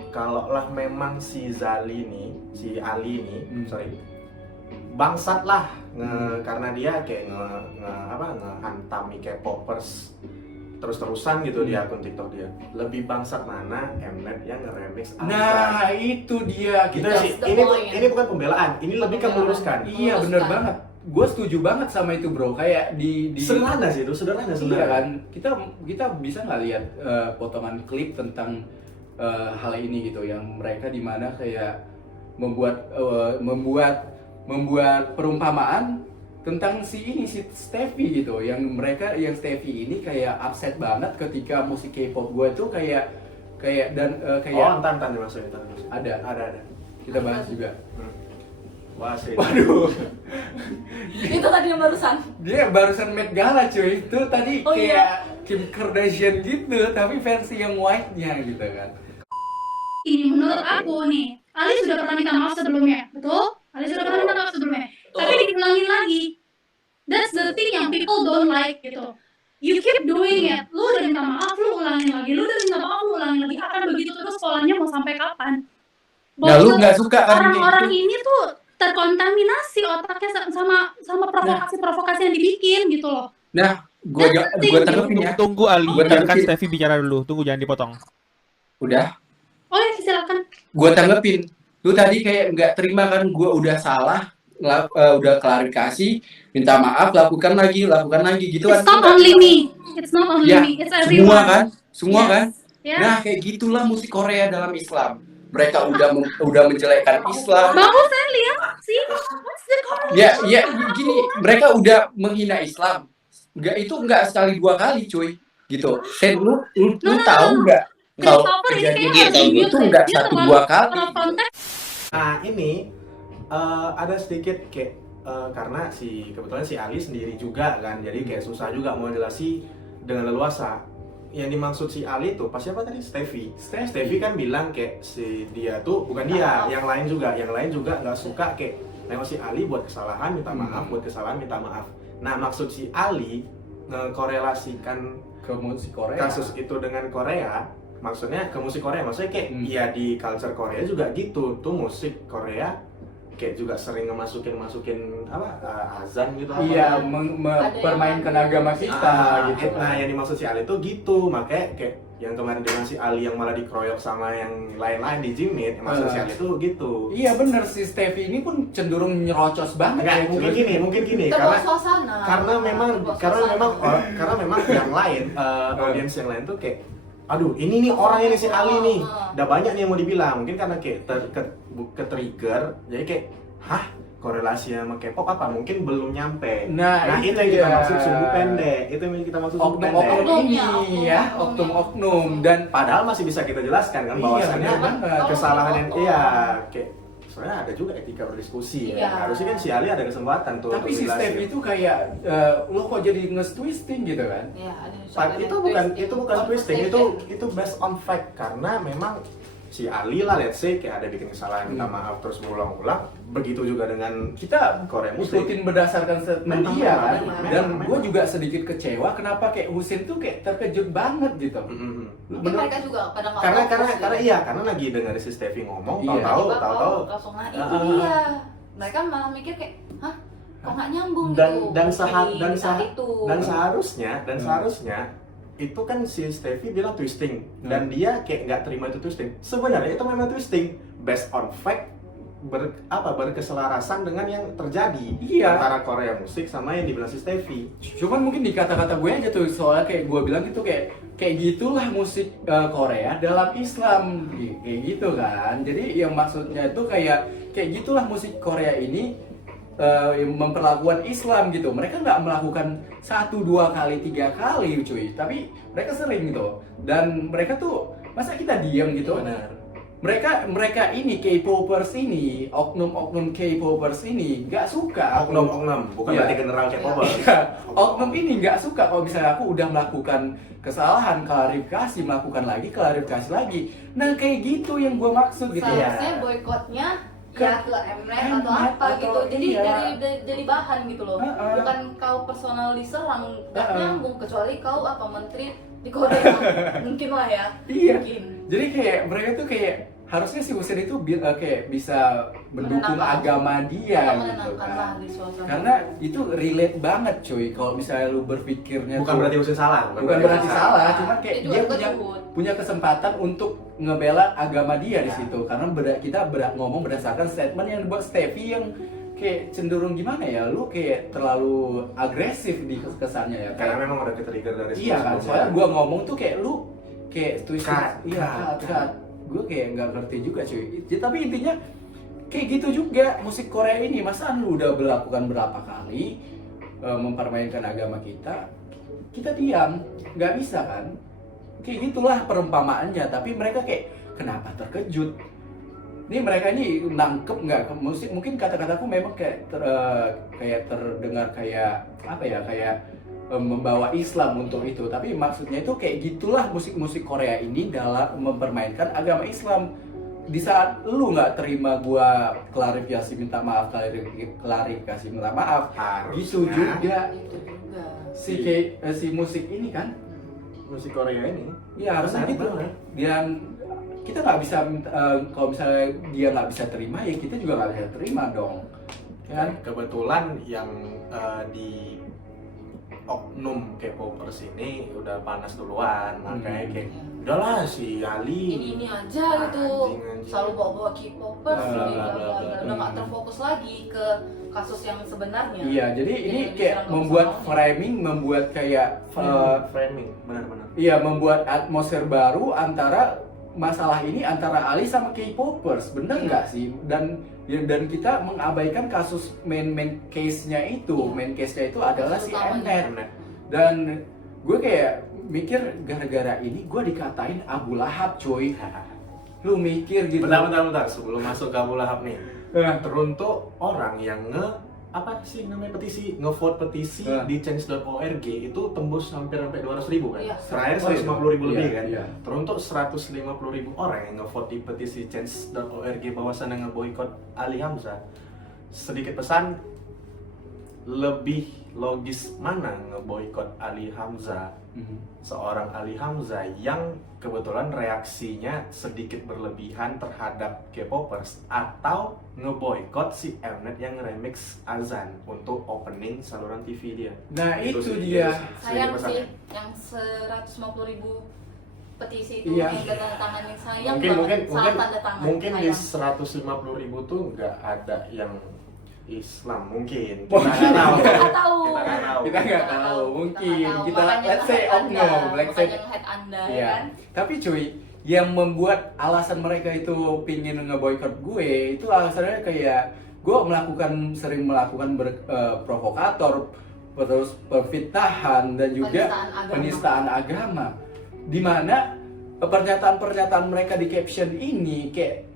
kalaulah memang si Ali ini, sorry, bangsat lah, karena dia kayak ngehantami K-popers terus-terusan gitu di akun TikTok dia. Lebih bangsat mana Mnet yang nge-remix Alza? Nah itu dia Gitu kita sih. the Ini point. bukan pembelaan, ini lebih ke meluruskan. iya bener banget, gue setuju banget sama itu bro, kayak di Sederhana sih itu, sederhana iya sebenarnya. kan, kita bisa nggak lihat potongan klip tentang hal ini gitu, yang mereka di mana kayak membuat perumpamaan tentang si Steffi gitu, yang Steffi ini kayak upset banget ketika musik K-pop gue tuh kayak Oh, entar dimasukin, ada Ada. kita bahas juga. Wah, sih. Waduh, Itu tadi yang barusan. dia barusan Met Gala cuy, itu tadi Oh, kayak Kim Kardashian gitu, tapi versi yang white-nya gitu kan. Ini menurut aku nih, Ali sudah pernah minta maaf sebelumnya, betul? Ali sudah pernah minta maaf sebelumnya, tapi diulangin lagi. That's the thing yang people don't like gitu. You keep doing it, lu udah minta maaf, lu ulangin lagi, lu udah minta maaf, lu ulangin lagi. Akan begitu terus polanya mau sampai kapan? Nah, lu nggak suka kan orang-orang kayak gitu? ini tuh terkontaminasi otaknya sama provokasi-provokasi yang dibikin gitu loh. Nah, gua tanggepin ya. Tunggu Ali, Gua biarkan tanggepin. Steffi bicara dulu. Tunggu, jangan dipotong. Udah, Oh ya, silakan. gua tanggepin. Lu tadi kayak nggak terima kan, gua udah salah, udah klarifikasi, minta maaf, lakukan lagi gitu kan. It's not only me, it's not only Ya, me, it's everyone. semua kan, semua Yes. kan. Ya. Nah, kayak gitulah musik Korea dalam Islam. Mereka udah menjelekkan Islam. Bagus saya lihat sih, what's the correlation? Ya, gini, mereka udah menghina Islam. Enggak sekali dua kali, cuy. Gitu. Dan lu tahu nggak kalau Christopher ini kejadian kayaknya kayak gitu enggak dia satu terlalu dua kali. terlalu konteks. Nah, ini ada sedikit kayak karena kebetulan si Ali sendiri juga kan, jadi kayak susah juga mau jelasin dengan leluasa. Yang dimaksud si Ali tuh pas siapa tadi? Steffi kan bilang kayak si dia tuh bukan dia, yang lain juga nggak suka kayak nengok si Ali buat kesalahan minta maaf, buat kesalahan minta maaf. Nah, maksud si Ali ngekorelasikan Ke musik Korea. kasus itu dengan Korea, maksudnya ke musik Korea, maksudnya kayak ya di culture Korea juga gitu tuh, musik Korea kayak juga sering masukin azan gitu apa. Iya, permainkan agama kita gitu. Nah, yang dimaksud si Ali tuh gitu, makanya kayak yang kemarin dengan si Ali yang malah dikeroyok sama yang lain-lain di Jimit, maksud si Ali tuh gitu. Iya bener, si Steffi ini pun cenderung nyerocos banget. Enggak, ya, mungkin gini, Terbawa suasana. karena memang yang lain, audiens yang lain tuh kayak, aduh ini nih orang ini si Ali nih, udah banyak nih yang mau dibilang, mungkin karena kayak ke trigger, jadi kayak, hah, korelasi sama K-pop apa? Mungkin belum nyampe. Nah, itu yang kita maksud sumbu pendek. Itu yang kita maksud sumbu pendek. Oknum ini ya, oknum dan Padahal masih bisa kita jelaskan kan Iya, bahwasannya benar banget. kesalahan yang Oknum. iya kayak soalnya ada juga etika berdiskusi Iya. ya. Harusnya kan si Ali ada kesempatan tuh. tapi untuk si jelasin. Steffi itu kayak lo kok jadi nge-twisting gitu kan? Iya, ada Itu bukan twisting, itu based on fact, karena memang si Ali lah, let's say kayak ada bikin kesalahan minta maaf terus berulang-ulang. Begitu juga dengan Kita Korea musik. ikutin berdasarkan statement Memang, dia memang, kan, memang, dan memang. gue juga sedikit kecewa kenapa kayak Husin tuh kayak terkejut banget gitu. Mungkin mereka juga pada nggak Karena lagi denger si Steffi ngomong, Iya. tahu-tahu langsung nah itu dia. Mereka malah mikir kayak, hah, kok nggak nyambung gitu. dan Di saat itu. seharusnya itu kan si Steffi bilang twisting dan dia kayak nggak terima itu twisting. Sebenarnya itu memang twisting based on fact, berkeselarasan dengan yang terjadi Iya. antara Korea musik sama yang dibilang si Steffi. Cuman mungkin di kata-kata gue aja tuh, soalnya kayak gue bilang gitu kayak gitulah musik Korea dalam Islam kayak gitu kan. Jadi yang maksudnya itu kayak gitulah musik Korea ini yang memperlakukan Islam gitu. Mereka nggak melakukan 1, 2 kali, 3 kali cuy, tapi mereka sering gitu. Dan mereka tuh Masa kita diam gitu? Benar. Mereka ini K-popers ini, oknum K-popers ini nggak suka. Oknum, bukan Iya. berarti general K-popers. Iya, oknum ini nggak suka kalau misalnya aku udah melakukan kesalahan, melakukan klarifikasi lagi. Nah kayak gitu yang gue maksud gitu ya. Seharusnya boykotnya Ke ya ke Mnet atau Mnet apa gitu. atau Jadi iya. jadi bahan gitu loh. Bukan kau personal diserang, nggak nyambung kecuali kau apa menteri di Korea. Mungkin lah ya. Iya. Mungkin. Jadi kayak mereka tuh kayak harusnya si Hussein itu kayak bisa mendukung Menenangkan. agama dia gitu Menenangkan lah kan. di suasana. Karena itu relate banget cuy kalau misalnya lu berpikirnya Bukan tuh- berarti Husin salah, bukan berarti salah, cuman kayak Itu juga dia bukan punya Zuhud. punya kesempatan untuk ngebela agama dia di situ karena kita ngomong berdasarkan statement yang dibuat Steffi yang kayak cenderung gimana ya, lu kayak terlalu agresif di kesannya ya Karena kayak memang udah ke-trigger dari iya kan, sebelum-sebelumnya. soalnya gua ngomong tuh kayak lu kayak twisted, Cut, iya cut. cut. Gue kayak nggak ngerti juga cuy. Tapi intinya kayak gitu juga musik Korea ini, masa lu udah melakukan berapa kali mempermainkan agama kita diam, nggak bisa kan? Kayak gitulah perumpamaannya. Tapi mereka kayak kenapa terkejut? Ini mereka ini nangkep nggak musik? Mungkin kata-kataku memang kayak kayak terdengar kayak apa ya, kayak membawa Islam untuk itu. Tapi maksudnya itu kayak gitulah musik-musik Korea ini dalam mempermainkan agama Islam. Di saat lu nggak terima gua klarifikasi minta maaf Harusnya gitu juga Itu juga. si musik ini kan. musik Korea ini. Iya harusnya Benar gitu. banget. Dan kita nggak bisa kalau misalnya dia nggak bisa terima ya kita juga nggak bisa terima dong. Kan? Kebetulan yang di oknum K-popers ini udah panas duluan, makanya kayak udahlah si Ali Ini aja gitu. anjing. Selalu bawa-bawa K-popers Bla, ini bla, bla, bla, bla, bla. bla. Udah nggak terfokus lagi ke kasus yang sebenarnya. Iya, jadi ini Yang kayak diserang membuat sama framing, membuat kayak framing, benar-benar. iya membuat atmosfer baru antara masalah ini antara Ali sama K-popers, bener nggak sih? Dan kita mengabaikan kasus main case-nya itu, Iya. main case-nya itu adalah si Utamanya. Mnet. Dan gue kayak mikir gara-gara ini gue dikatain Abu Lahab, coy. Lu mikir gitu? Bentar, sebelum masuk ke Abu Lahab nih. Eh, Teruntuk orang yang apa sih namanya ngevote petisi di change.org itu tembus hampir 200.000 kan? Iya. Terakhir Oh, iya. 150.000 lebih Iya, kan? iya. Teruntuk 150.000 orang yang ngevote di petisi change.org bahwasannya ngeboikot Ali Hamzah. Sedikit pesan, lebih logis mana ngeboikot Ali Hamzah, seorang Ali Hamzah yang kebetulan reaksinya sedikit berlebihan terhadap K-popers, atau ngeboikot si Mnet yang remix azan untuk opening saluran TV dia. Nah itu sih, dia. Sayang sedikit sih pesannya. yang 150.000 petisi itu Iya. yang tanda tanganin, sayang Mungkin salah tanda tangan. mungkin di sayang. 150.000 tuh nggak ada yang Islam mungkin. Kita Mungkin. nggak tahu. Kita nggak tahu. Kita nggak tahu. Kita nggak tahu, mungkin. nggak tahu. Kita Makanya let's say nge-head oknum, Anda, let's say- makanya nge-head Anda, ya Iya. kan? Tapi cuy, yang membuat alasan mereka itu pingin ngeboikot gue itu alasannya kayak gue sering melakukan provokator, terus perfitnahan dan juga penistaan agama. Dimana pernyataan-pernyataan mereka di caption ini kayak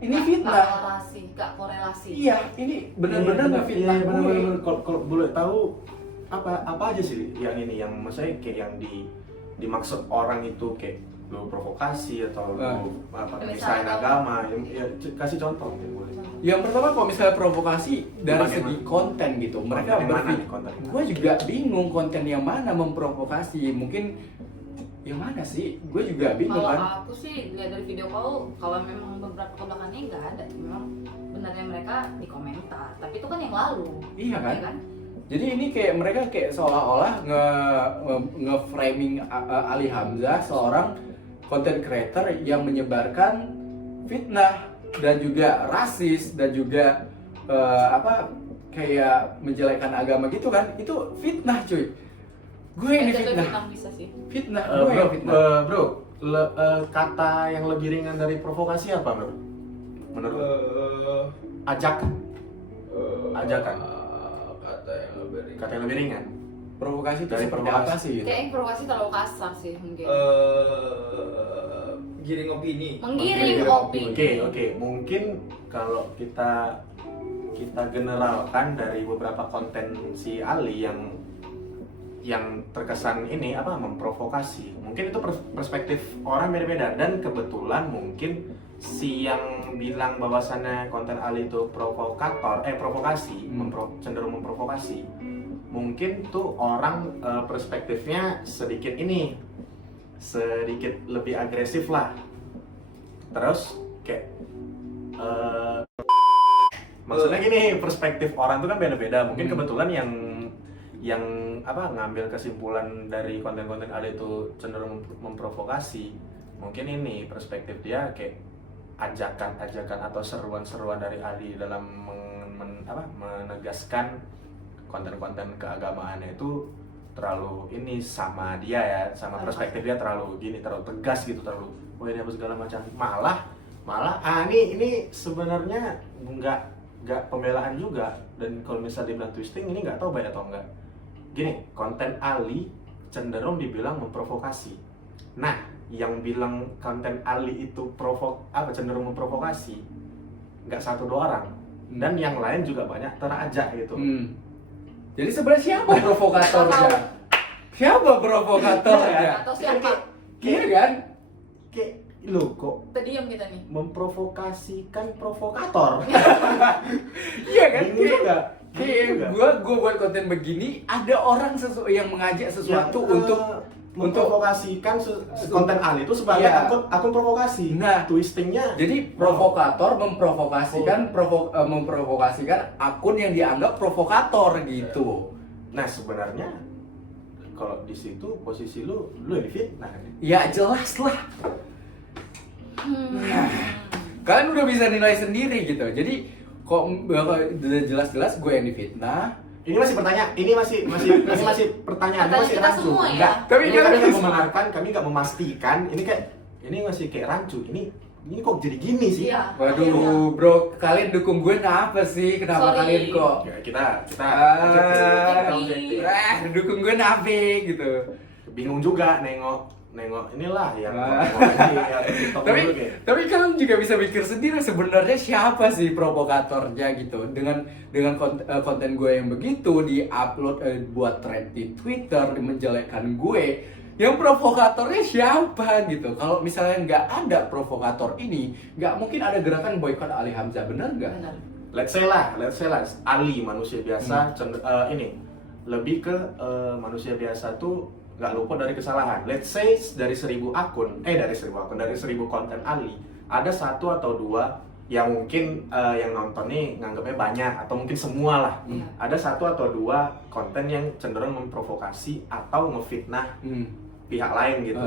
ini fitnah. Gak korelasi. Iya, ini benar-benar ngefitnah Iya, gue. benar-benar. Kalau boleh tahu apa aja sih yang ini yang maksudnya kayak yang dimaksud orang itu kayak lu provokasi atau lu Penistaan misahin agama, ya kasih contoh mungkin boleh. Yang pertama kalau misalnya provokasi dari Bagaimana? segi konten gitu, mereka Konten yang mana berpikir. nih, konten yang mana? Gue juga bingung konten yang mana memprovokasi. Mungkin yang mana sih? Gue juga bingung Kalau kan. aku sih lihat dari video kau, kalau memang beberapa kebelakangnya nggak ada, memang benarnya mereka di komentar. Tapi itu kan yang lalu. Iya kan? Ya kan? Jadi ini kayak mereka kayak seolah-olah nge-framing Ali Hamzah seorang content creator yang menyebarkan fitnah dan juga rasis dan juga kayak menjelekkan agama gitu kan. Itu fitnah cuy. Gue ini Jatuh fitnah. bisa sih. Fitnah, gue yang fitnah. Bro, kata yang lebih ringan dari provokasi apa bro? Menurut ajakan. Ajakan. Kata yang lebih ringan. Kata yang lebih ringan. Provokasi itu Dari seperti provokasi. apa sih gitu? Kayak provokasi terlalu kasar sih mungkin. Giring opini. Menggiring Oke, opini. Oke, mungkin kalau kita generalkan dari beberapa konten si Ali yang terkesan ini apa memprovokasi. Mungkin itu perspektif orang beda-beda dan kebetulan mungkin si yang bilang bahwasannya konten Ali itu provokasi, cenderung memprovokasi. Mungkin tuh orang perspektifnya sedikit lebih agresif lah. Terus kayak maksudnya gini, perspektif orang tuh kan beda-beda. Mungkin kebetulan yang apa ngambil kesimpulan dari konten-konten Ali itu cenderung memprovokasi. Mungkin ini perspektif dia kayak ajakan-ajakan atau seruan-seruan dari Ali dalam menegaskan konten-konten keagamaannya itu terlalu ini sama dia ya, sama perspektif dia terlalu tegas gitu, terlalu ini apa segala macam. Malah ini sebenarnya nggak pembelaan juga, dan kalau misalnya dibilang twisting ini nggak tahu baik atau enggak. Gini, konten Ali cenderung dibilang memprovokasi. Nah, yang bilang konten Ali itu cenderung memprovokasi nggak 1-2 orang, dan yang lain juga banyak terajak gitu. Jadi sebenarnya siapa provokatornya? Siapa provokatornya? Atau siapa? Iya kan? Kayak lo kok Terdiam kita nih. memprovokasikan provokator. Iya kan? Bingung juga. Kayak gue buat konten begini, ada orang yang mengajak sesuatu untuk memprovokasikan konten Ali itu sebagai Iya. akun provokasi. Nah, twistingnya jadi provokator memprovokasikan akun yang dianggap provokator gitu. Nah, sebenarnya kalau di situ posisi lu yang difitnah. Ya jelas lah. Kalian udah bisa nilai sendiri gitu. Jadi kok udah jelas-jelas gue yang difitnah. Ini masih pertanyaan, ini masih pertanyaan, Pertanyaan masih kita rancu. semua ya. Enggak, Tapi ini kan kami nggak harus- membenarkan, kami nggak memastikan. Ini masih kayak rancu. Ini kok jadi gini sih? Iya. Waduh, bro, kalian dukung gue kenapa sih? Kenapa Sorry. kalian kok? Ya, kita objektif. Dukung gue kenapa gitu. Bingung juga nengok inilah yang TikTok Tapi dulu kayak. tapi kalian juga bisa mikir sendiri sebenarnya siapa sih provokatornya gitu. Dengan konten gue yang begitu di-upload buat thread di Twitter menjelekkan gue, yang provokatornya siapa gitu. Kalau misalnya nggak ada provokator ini, nggak mungkin ada gerakan boykot Ali Hamzah, bener nggak? Benar. Let's say lah Ali manusia biasa ini lebih ke manusia biasa tuh nggak luput dari kesalahan. Let's say dari 1000 konten Ali ada 1 atau 2 yang mungkin yang nonton nih nganggapnya banyak atau mungkin semua lah. Iya. Ada 1 atau 2 konten yang cenderung memprovokasi atau ngefitnah pihak lain gitu.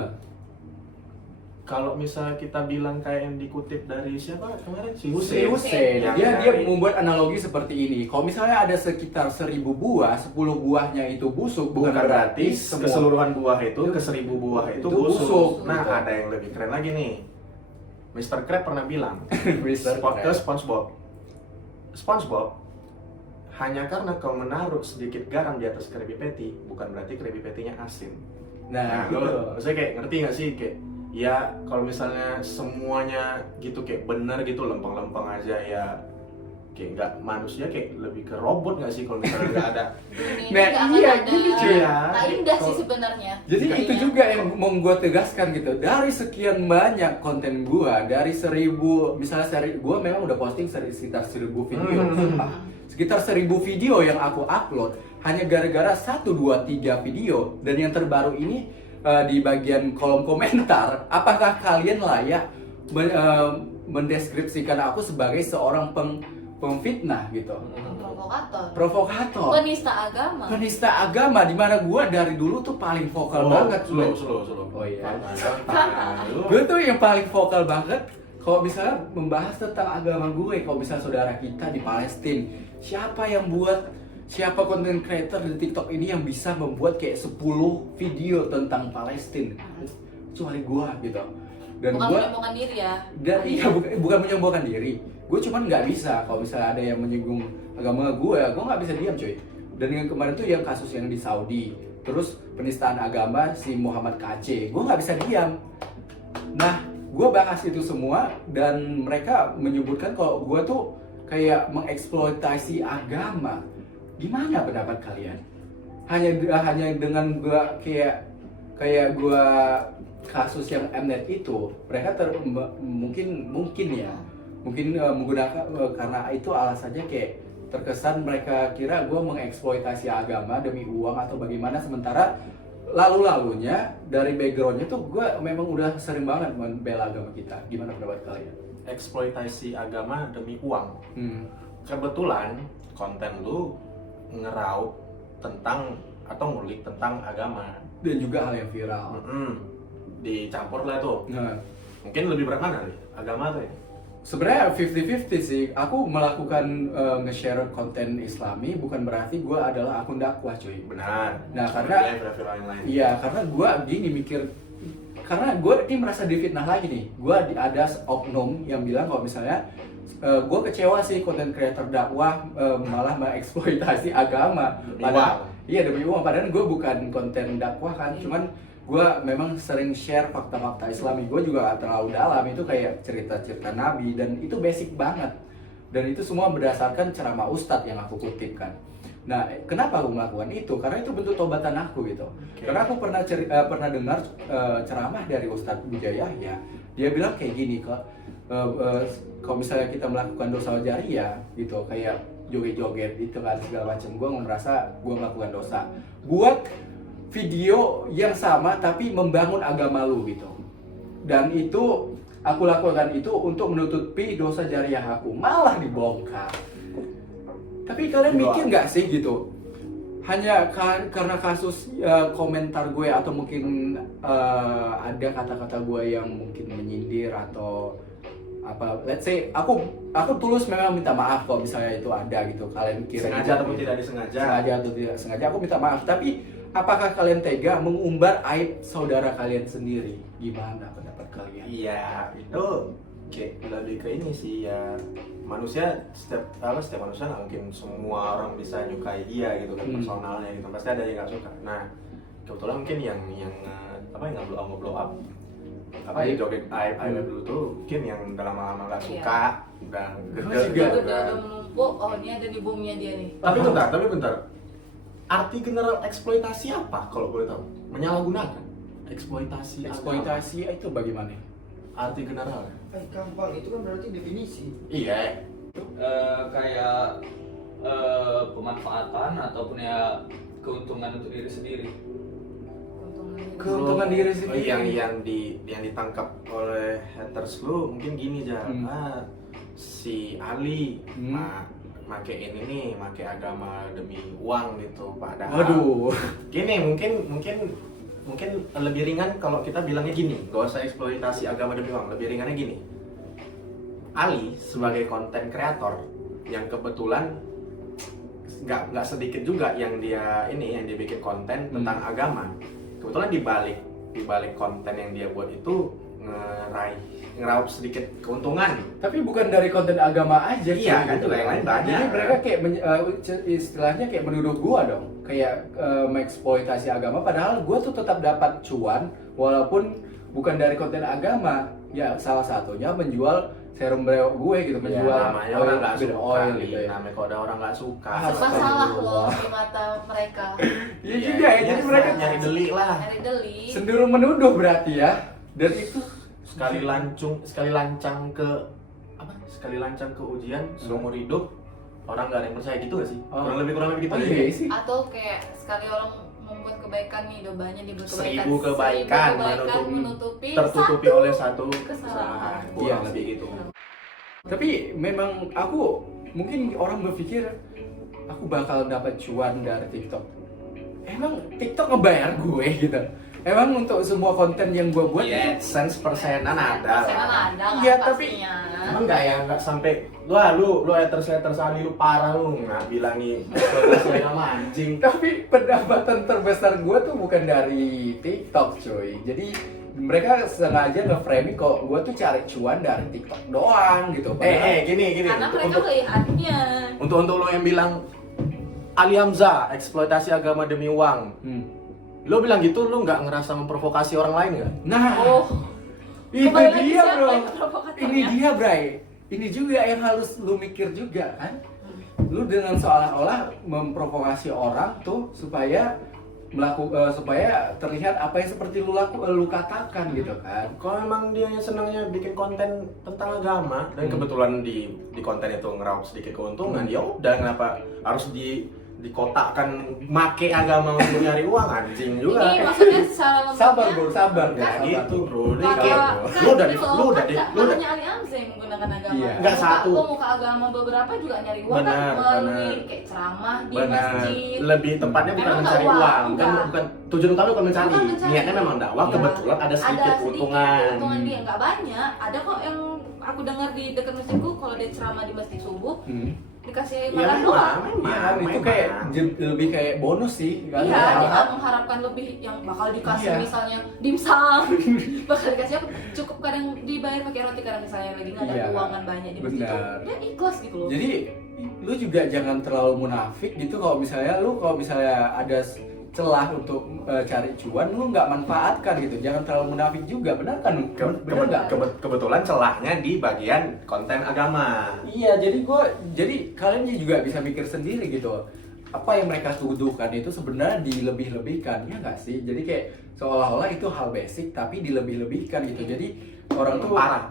Kalau misalnya kita bilang kayak yang dikutip dari siapa kemarin si Hussein, Hussein. yang Dia dari- membuat analogi seperti ini. Kalau misalnya ada sekitar 1000 buah, 10 buahnya itu busuk, bukan berarti semua keseluruhan buah itu ke 1000 buah itu busuk. busuk. Nah, Gitu. ada yang lebih keren lagi nih. Mr. Krab pernah bilang Mr. ke Krab. SpongeBob hanya karena kau menaruh sedikit garam di atas Krabby Patty bukan berarti Krabby Patty-nya asin. Nah, lo gitu. maksudnya kayak ngerti nggak sih kayak ya kalau misalnya semuanya gitu kayak bener gitu lempeng-lempeng aja ya kayak nggak manusia kayak lebih ke robot nggak sih kalau misalnya nggak ada. Ini Nah, nggak akan iya, ada. gini, cuy, ya. Nah, indah sih Kalau- sebenarnya. Jadi Kayaknya. itu juga yang mau gue tegaskan gitu. Dari sekian banyak konten gue, dari 1000, misalnya gue memang udah posting sekitar 1000 video. Sekitar 1000 video yang aku upload hanya gara-gara 1, 2, 3 video. Dan yang terbaru ini di bagian kolom komentar, apakah kalian layak mendeskripsikan aku sebagai seorang pemfitnah gitu? Provokator. Provokator. Penista agama. Penista agama, di mana gue dari dulu tuh paling vokal banget. Slow. Oh iya. Lu- Gue tuh yang paling vokal banget kalau misalnya membahas tentang agama gue. Kalau misalnya saudara kita di Palestina, siapa konten creator di TikTok ini yang bisa membuat kayak 10 video tentang Palestina, kecuali gue gitu. Dan Bukan gue menyombongkan diri ya. iya bukan menyombongkan diri. Gue cuman nggak bisa kalau misalnya ada yang menyinggung agama gue nggak bisa diam cuy. Dan yang kemarin tuh yang kasus yang di Saudi, terus penistaan agama si Muhammad KC, gue nggak bisa diam. Nah, gue bahas itu semua dan mereka menyebutkan kalau gue tuh kayak mengeksploitasi agama. Gimana pendapat kalian? Hanya dengan gue kayak gue kasus yang Mnet itu, mereka mungkin menggunakan karena itu alasannya kayak terkesan mereka kira gue mengeksploitasi agama demi uang atau bagaimana, sementara lalu-lalunya dari backgroundnya tuh gue memang udah sering banget membela agama kita. Gimana pendapat kalian? Eksploitasi agama demi uang. Kebetulan konten lu ngeraup tentang atau ngulik tentang agama Dan juga hal yang viral. Dicampur lah tuh. Nah, Mungkin lebih berat mana nih? Agama tuh ya? sebenarnya 50-50 sih. Aku melakukan nge-share konten Islami bukan berarti gue adalah akun dakwah, cuy. Benar. Nah, karena yang lain. iya, karena gue gini mikir, karena gue ini merasa difitnah lagi nih. Gue ada oknum yang bilang kalau misalnya gue kecewa sih konten kreator dakwah malah mengeksploitasi agama. Padahal iya demi uang. Padahal gue bukan konten dakwah kan, cuman gue memang sering share fakta-fakta Islami. Gue juga gak terlalu dalam, itu kayak cerita-cerita Nabi dan itu basic banget. Dan itu semua berdasarkan ceramah ustadz yang aku kutip kan. Nah, kenapa aku melakukan itu? Karena itu bentuk tobatan aku gitu. Karena aku pernah dengar ceramah dari Ustadz Wijaya ya. Dia bilang kayak gini, kalau misalnya kita melakukan dosa jariah gitu, kayak joget-joget itu kan segala macam, gue merasa gue melakukan dosa. Buat video yang sama tapi membangun agama lu gitu. Dan itu aku lakukan itu untuk menutupi dosa jariah aku, malah dibongkar. Tapi kalian mikir nggak sih gitu? Hanya karena kasus komentar gue atau mungkin ada kata-kata gue yang mungkin menyindir atau apa, let's say aku tulus memang minta maaf kalau misalnya itu ada gitu. Kalian kira sengaja ataupun tidak disengaja. Sengaja atau tidak sengaja aku minta maaf. Tapi apakah kalian tega mengumbar aib saudara kalian sendiri? Gimana pendapat kalian? Iya, itu kayak lebih ke ini sih ya. Manusia setiap manusia nggak mungkin semua orang bisa nyukai dia gitu kan, personalnya gitu, pasti ada yang nggak suka. Nah, kebetulan mungkin yang nggak blow up apa ya, joget aib dulu tuh mungkin yang dalam lama nggak suka, udah gede udah menumpuk. Oh, ini ada di boomnya dia nih. Tapi bentar, arti general eksploitasi apa kalau boleh tahu? Menyalahgunakan eksploitasi Itu bagaimana? arti general. Gampang, itu kan berarti definisi. Iya. Kayak pemanfaatan ataupun ya keuntungan untuk diri sendiri. Keuntungan diri sendiri. Yang ditangkap oleh haters lu mungkin gini aja. Si Ali make ini nih, make agama demi uang gitu. Padahal Waduh. gini, mungkin lebih ringan kalau kita bilangnya gini, gak usah eksploitasi agama demi uang, lebih ringannya gini. Ali sebagai konten kreator yang kebetulan nggak sedikit juga yang dia bikin konten tentang agama. Kebetulan di balik konten yang dia buat itu ngeraup sedikit keuntungan. Tapi bukan dari konten agama aja. Iya kan, juga yang lain banyak. Jadi mereka kayak istilahnya kayak menuduh gua dong, kayak mengeksploitasi agama. Padahal gua tuh tetap dapat cuan walaupun bukan dari konten agama. Ya salah satunya menjual serum brewok gue gitu, menjual namanya orang nggak suka oil gitu ya. Namanya kalau ada orang nggak suka. Serba salah loh di mata mereka. Iya juga ya. Jadi mereka nyari delik lah. Nyari deli. cenderung menuduh berarti ya. Dan itu Sekali lancang ke ujian seumur hidup, orang nggak ada yang percaya gitu gak sih? Kurang lebih gitu aja. iya sih. Atau kayak sekali orang membuat kebaikan nih, dobanya dibuat kebaikan. 1000 kebaikan menutupi tertutupi satu oleh satu kesalahan. Kurang Iya. lebih gitu. Tapi memang aku mungkin orang berpikir aku bakal dapat cuan dari TikTok. Emang TikTok ngebayar gue gitu? Emang untuk semua konten yang gue buat Iya, sense persenan ada Persenan lah. ada lah Iya, tapi- pastinya. Emang nggak sampai lu haters Ali lu parah lu nggak bilangi eksploitasi sama anjing. Tapi pendapatan terbesar gue tuh bukan dari TikTok cuy. Jadi mereka sengaja nge-framing kok gue tuh cari cuan dari TikTok doang gitu. Padahal Gini Karena mereka melihatnya. untuk lo yang bilang Ali Hamzah eksploitasi agama demi uang. Lo bilang gitu, lo nggak ngerasa memprovokasi orang lain nggak? Nah, Oh, itu kembali lagi dia siapa bro. yang provokatornya? Ini dia Bray. Ini juga yang harus lu mikir juga kan. Lu dengan seolah-olah memprovokasi orang tuh supaya supaya terlihat apa yang seperti lu katakan gitu kan. Kalau emang dia senangnya bikin konten tentang agama dan kebetulan di konten itu ngeraup sedikit keuntungan, ya udah, kenapa harus dikotakkan make agama untuk nyari uang, anjing juga. Ini maksudnya secara lembutnya Sabar bro, sabar Nggak sabar. gitu bro, ini Maka, kayak lu udah di lu hanya Ali Hamzah yang menggunakan agama. Iya. Nggak satu. Pemuka agama beberapa juga nyari uang kan Benar, melalui benar. kayak ceramah di benar, masjid. lebih tepatnya bukan Memang mencari nggak uang, enggak. bukan tujuan utama bukan mencari, Bukan mencari. niatnya memang dakwah, Iya. kebetulan ada sedikit keuntungan. keuntungan dia nggak banyak. Ada kok yang aku dengar di dekat masjidku kalau dia ceramah di masjid subuh dikasih Iya makan doang. Iya, itu kayak lebih kayak bonus sih kan. Iya, Ya, dia nggak mengharapkan lebih yang bakal dikasih Iya. misalnya dimsum, bakal dikasih apa? Cukup kadang dibayar pakai roti kadang misalnya lagi nggak ada Iya, keuangan banyak di masjid itu, benar. dia ikhlas gitu loh. Jadi lu juga jangan terlalu munafik gitu kalau misalnya ada celah untuk cari cuan, lu nggak manfaatkan gitu. Jangan terlalu munafik juga, benar kan? Benar nggak? Kebetulan celahnya di bagian konten agama. Iya, jadi kalian juga bisa mikir sendiri gitu. Apa yang mereka tuduhkan itu sebenarnya dilebih-lebihkan, ya nggak sih? Jadi kayak seolah-olah itu hal basic tapi dilebih-lebihkan gitu. Jadi orang tuh parah.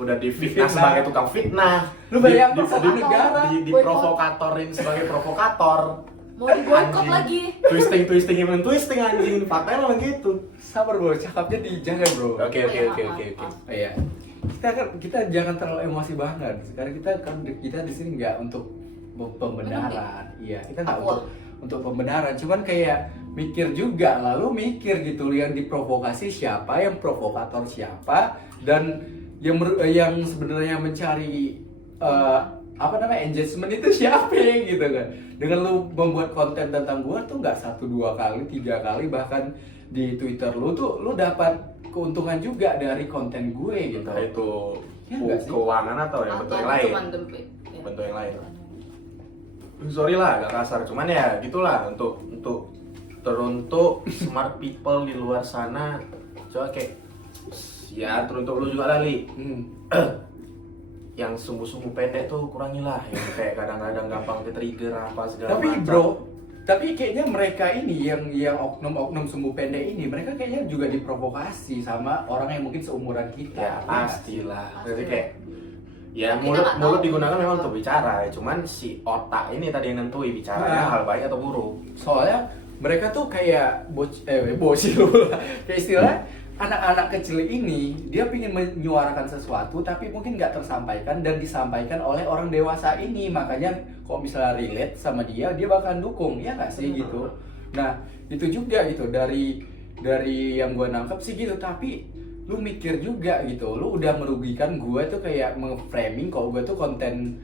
Udah di fitnah Fitnah. sebagai tukang fitnah. Lu bayang di satu negara. provokatorin sebagai provokator. Mau diboykot Anjing. lagi. Twisting anjing. Faktanya memang gitu. sabar bro, cakapnya dijaga bro. Oke. Oh, iya. Kita jangan terlalu emosi banget. Sekarang kita di sini nggak untuk pembenaran. Iya, kita nggak untuk pembenaran. Cuman kayak mikir juga, lalu mikir gitu yang diprovokasi siapa, yang provokator siapa, dan yang sebenarnya mencari engagement itu siapa gitu kan. Dengan lu membuat konten tentang gua tuh nggak 1, 2 kali, 3 kali, bahkan di Twitter lu tuh lu dapat keuntungan juga dari konten gue gitu. Entah itu Ya, nggak sih? keuangan atau yang bentuk yang lain. Cuman dempet. Ya. Bentuk yang lain. Sorry lah agak kasar, cuman ya gitulah untuk smart people di luar sana. Coba kayak ya teruntuk lu juga Lali. Yang sumbu-sumbu pendek tuh kurangilah, yang kayak kadang-kadang gampang ke-trigger apa segala Tapi macam. bro, kayaknya mereka ini yang oknum-oknum sumbu pendek ini, mereka kayaknya juga diprovokasi sama orang yang mungkin seumuran kita. Ya pastilah. Jadi kayak ya Kita nggak mulut tahu. digunakan memang untuk bicara, cuman si otak ini tadi yang nentuin bicaranya hal baik atau buruk. Soalnya mereka tuh kayak bocil kayak istilah anak-anak kecil ini, dia ingin menyuarakan sesuatu tapi mungkin nggak tersampaikan dan disampaikan oleh orang dewasa ini. Makanya kalau misalnya relate sama dia bakalan dukung, ya nggak sih gitu. Nah itu juga gitu dari yang gue nangkep sih gitu. Tapi lu mikir juga gitu, lu udah merugikan gue tuh kayak nge-framing kalau gue tuh konten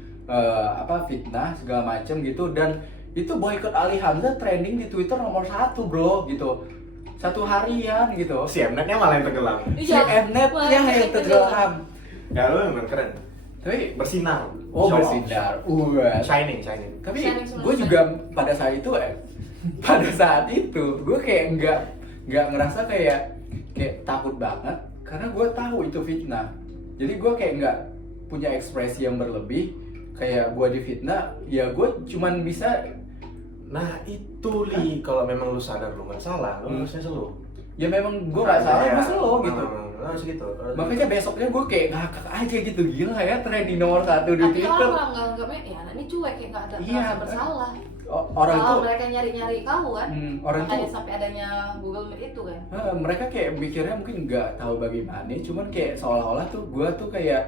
fitnah segala macem gitu. Dan itu boykot Ali Hamzah trending di Twitter nomor 1 bro gitu. 1 harian gitu. Si Mnet-nya malah yang tenggelam. Si Mnet-nya yang tenggelam. Ya lu memang keren. Tapi Bersinar. oh Show off. bersinar. Shining. Tapi Shining gue juga pada saat itu gue kayak nggak ngerasa kayak takut banget karena gue tahu itu fitnah. Jadi gue kayak nggak punya ekspresi yang berlebih. Kayak gue difitnah, ya gue cuman bisa. Nah itu Li, kalau memang lu sadar lu nggak salah, lu harusnya slow. Ya memang gue nggak salah, gue slow gitu. Harus gitu. Makanya besoknya gue kayak ngakak aja gitu, gila ya trending nomor 1 di Tapi Twitter. orang nganggapnya ya anak ini cuek ya nggak ada Iya, merasa kan? bersalah. Orang Kalau tuh mereka nyari-nyari kau kan, orang makanya tuh sampai adanya Google Meet itu kan. mereka kayak mikirnya mungkin nggak tahu bagaimana, cuman kayak seolah-olah tuh gue tuh kayak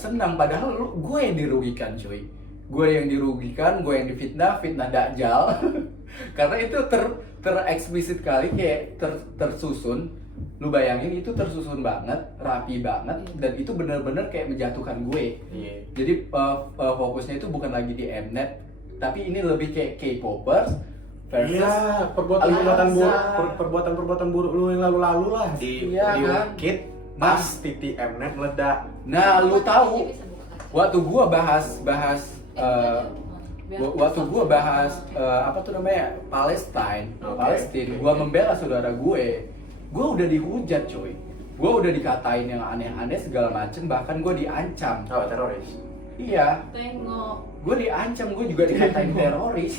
senang, padahal gue yang dirugikan cuy. Gue yang dirugikan, gue yang difitnah Dajjal. Karena itu tereksplisit kali, kayak tersusun. Lu bayangin itu tersusun banget, rapi banget, dan itu benar-benar kayak menjatuhkan gue. Iya. Jadi fokusnya itu bukan lagi di Mnet, tapi ini lebih kayak K-popers versus Iya, perbuatan buruk lu yang lalu-lalu lah di Iya, kan? Ukit pas titik Mnet meledak. Nah, lu tahu Jadi bisa buka. waktu gua bahas waktu gue bahas apa tuh namanya Palestine, gue membela saudara gue udah dihujat coy, gue udah dikatain yang aneh-aneh segala macem, bahkan gue diancam. Oh, teroris. Iya, Tengok. gue diancam, gue juga dikatain teroris.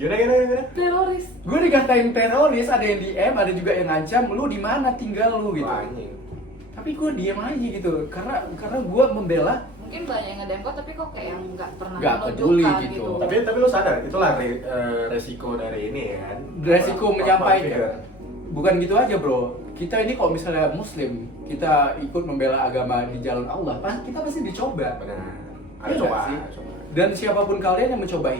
Gimana? Teroris. Gue dikatain teroris, ada yang DM, ada juga yang ngancam, lu di mana tinggal lu gitu. Wah, anjing. Tapi gue diam aja gitu, karena gue membela. Mungkin banyak yang ngedem kok, tapi kok kayak yang nggak pernah Nggak peduli menunjukkan gitu. Tapi lu sadar itulah resiko dari ini ya kan. Resiko Orang- menyampaikan. orang Bukan gitu aja bro, kita ini kalau misalnya muslim, kita ikut membela agama di jalan Allah, kita pasti dicoba. Benar. Ada Iya coba, nggak sih? coba. Dan siapapun kalian yang mencoba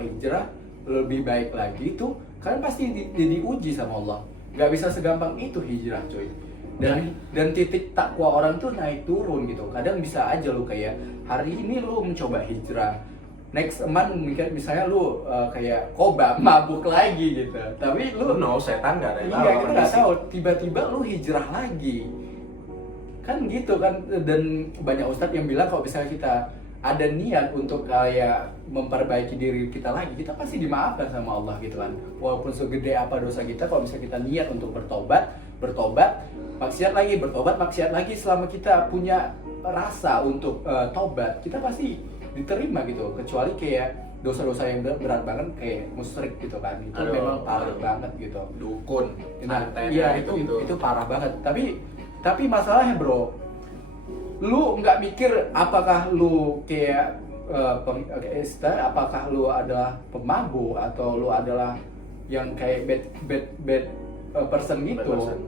hijrah lebih baik lagi itu, kalian pasti diuji sama Allah. Gak bisa segampang itu hijrah coy. Dan titik takwa orang tuh naik turun gitu. Kadang bisa aja lu kayak hari ini lu mencoba hijrah, next month mungkin misalnya lu kayak koba mabuk lagi gitu. Tapi lu Setan nggak ada yang iya, kita nggak tahu. Tiba-tiba lu hijrah lagi, kan gitu kan. Dan banyak ustadz yang bilang kalau misalnya kita ada niat untuk kayak memperbaiki diri kita lagi, kita pasti dimaafkan sama Allah gitu kan. Walaupun segede apa dosa kita, kalau misalnya kita niat untuk bertobat, maksiat lagi, selama kita punya rasa untuk tobat, kita pasti diterima gitu. Kecuali kayak dosa-dosa yang berat banget kayak musyrik gitu kan, itu Aduh, memang parah aduh. banget gitu. dukun. Nah, santet, iya gitu. itu parah banget. Tapi masalahnya bro, lu nggak mikir apakah lu kayak apakah lu adalah pemabuk atau lu adalah yang kayak bad person gitu. Bad person.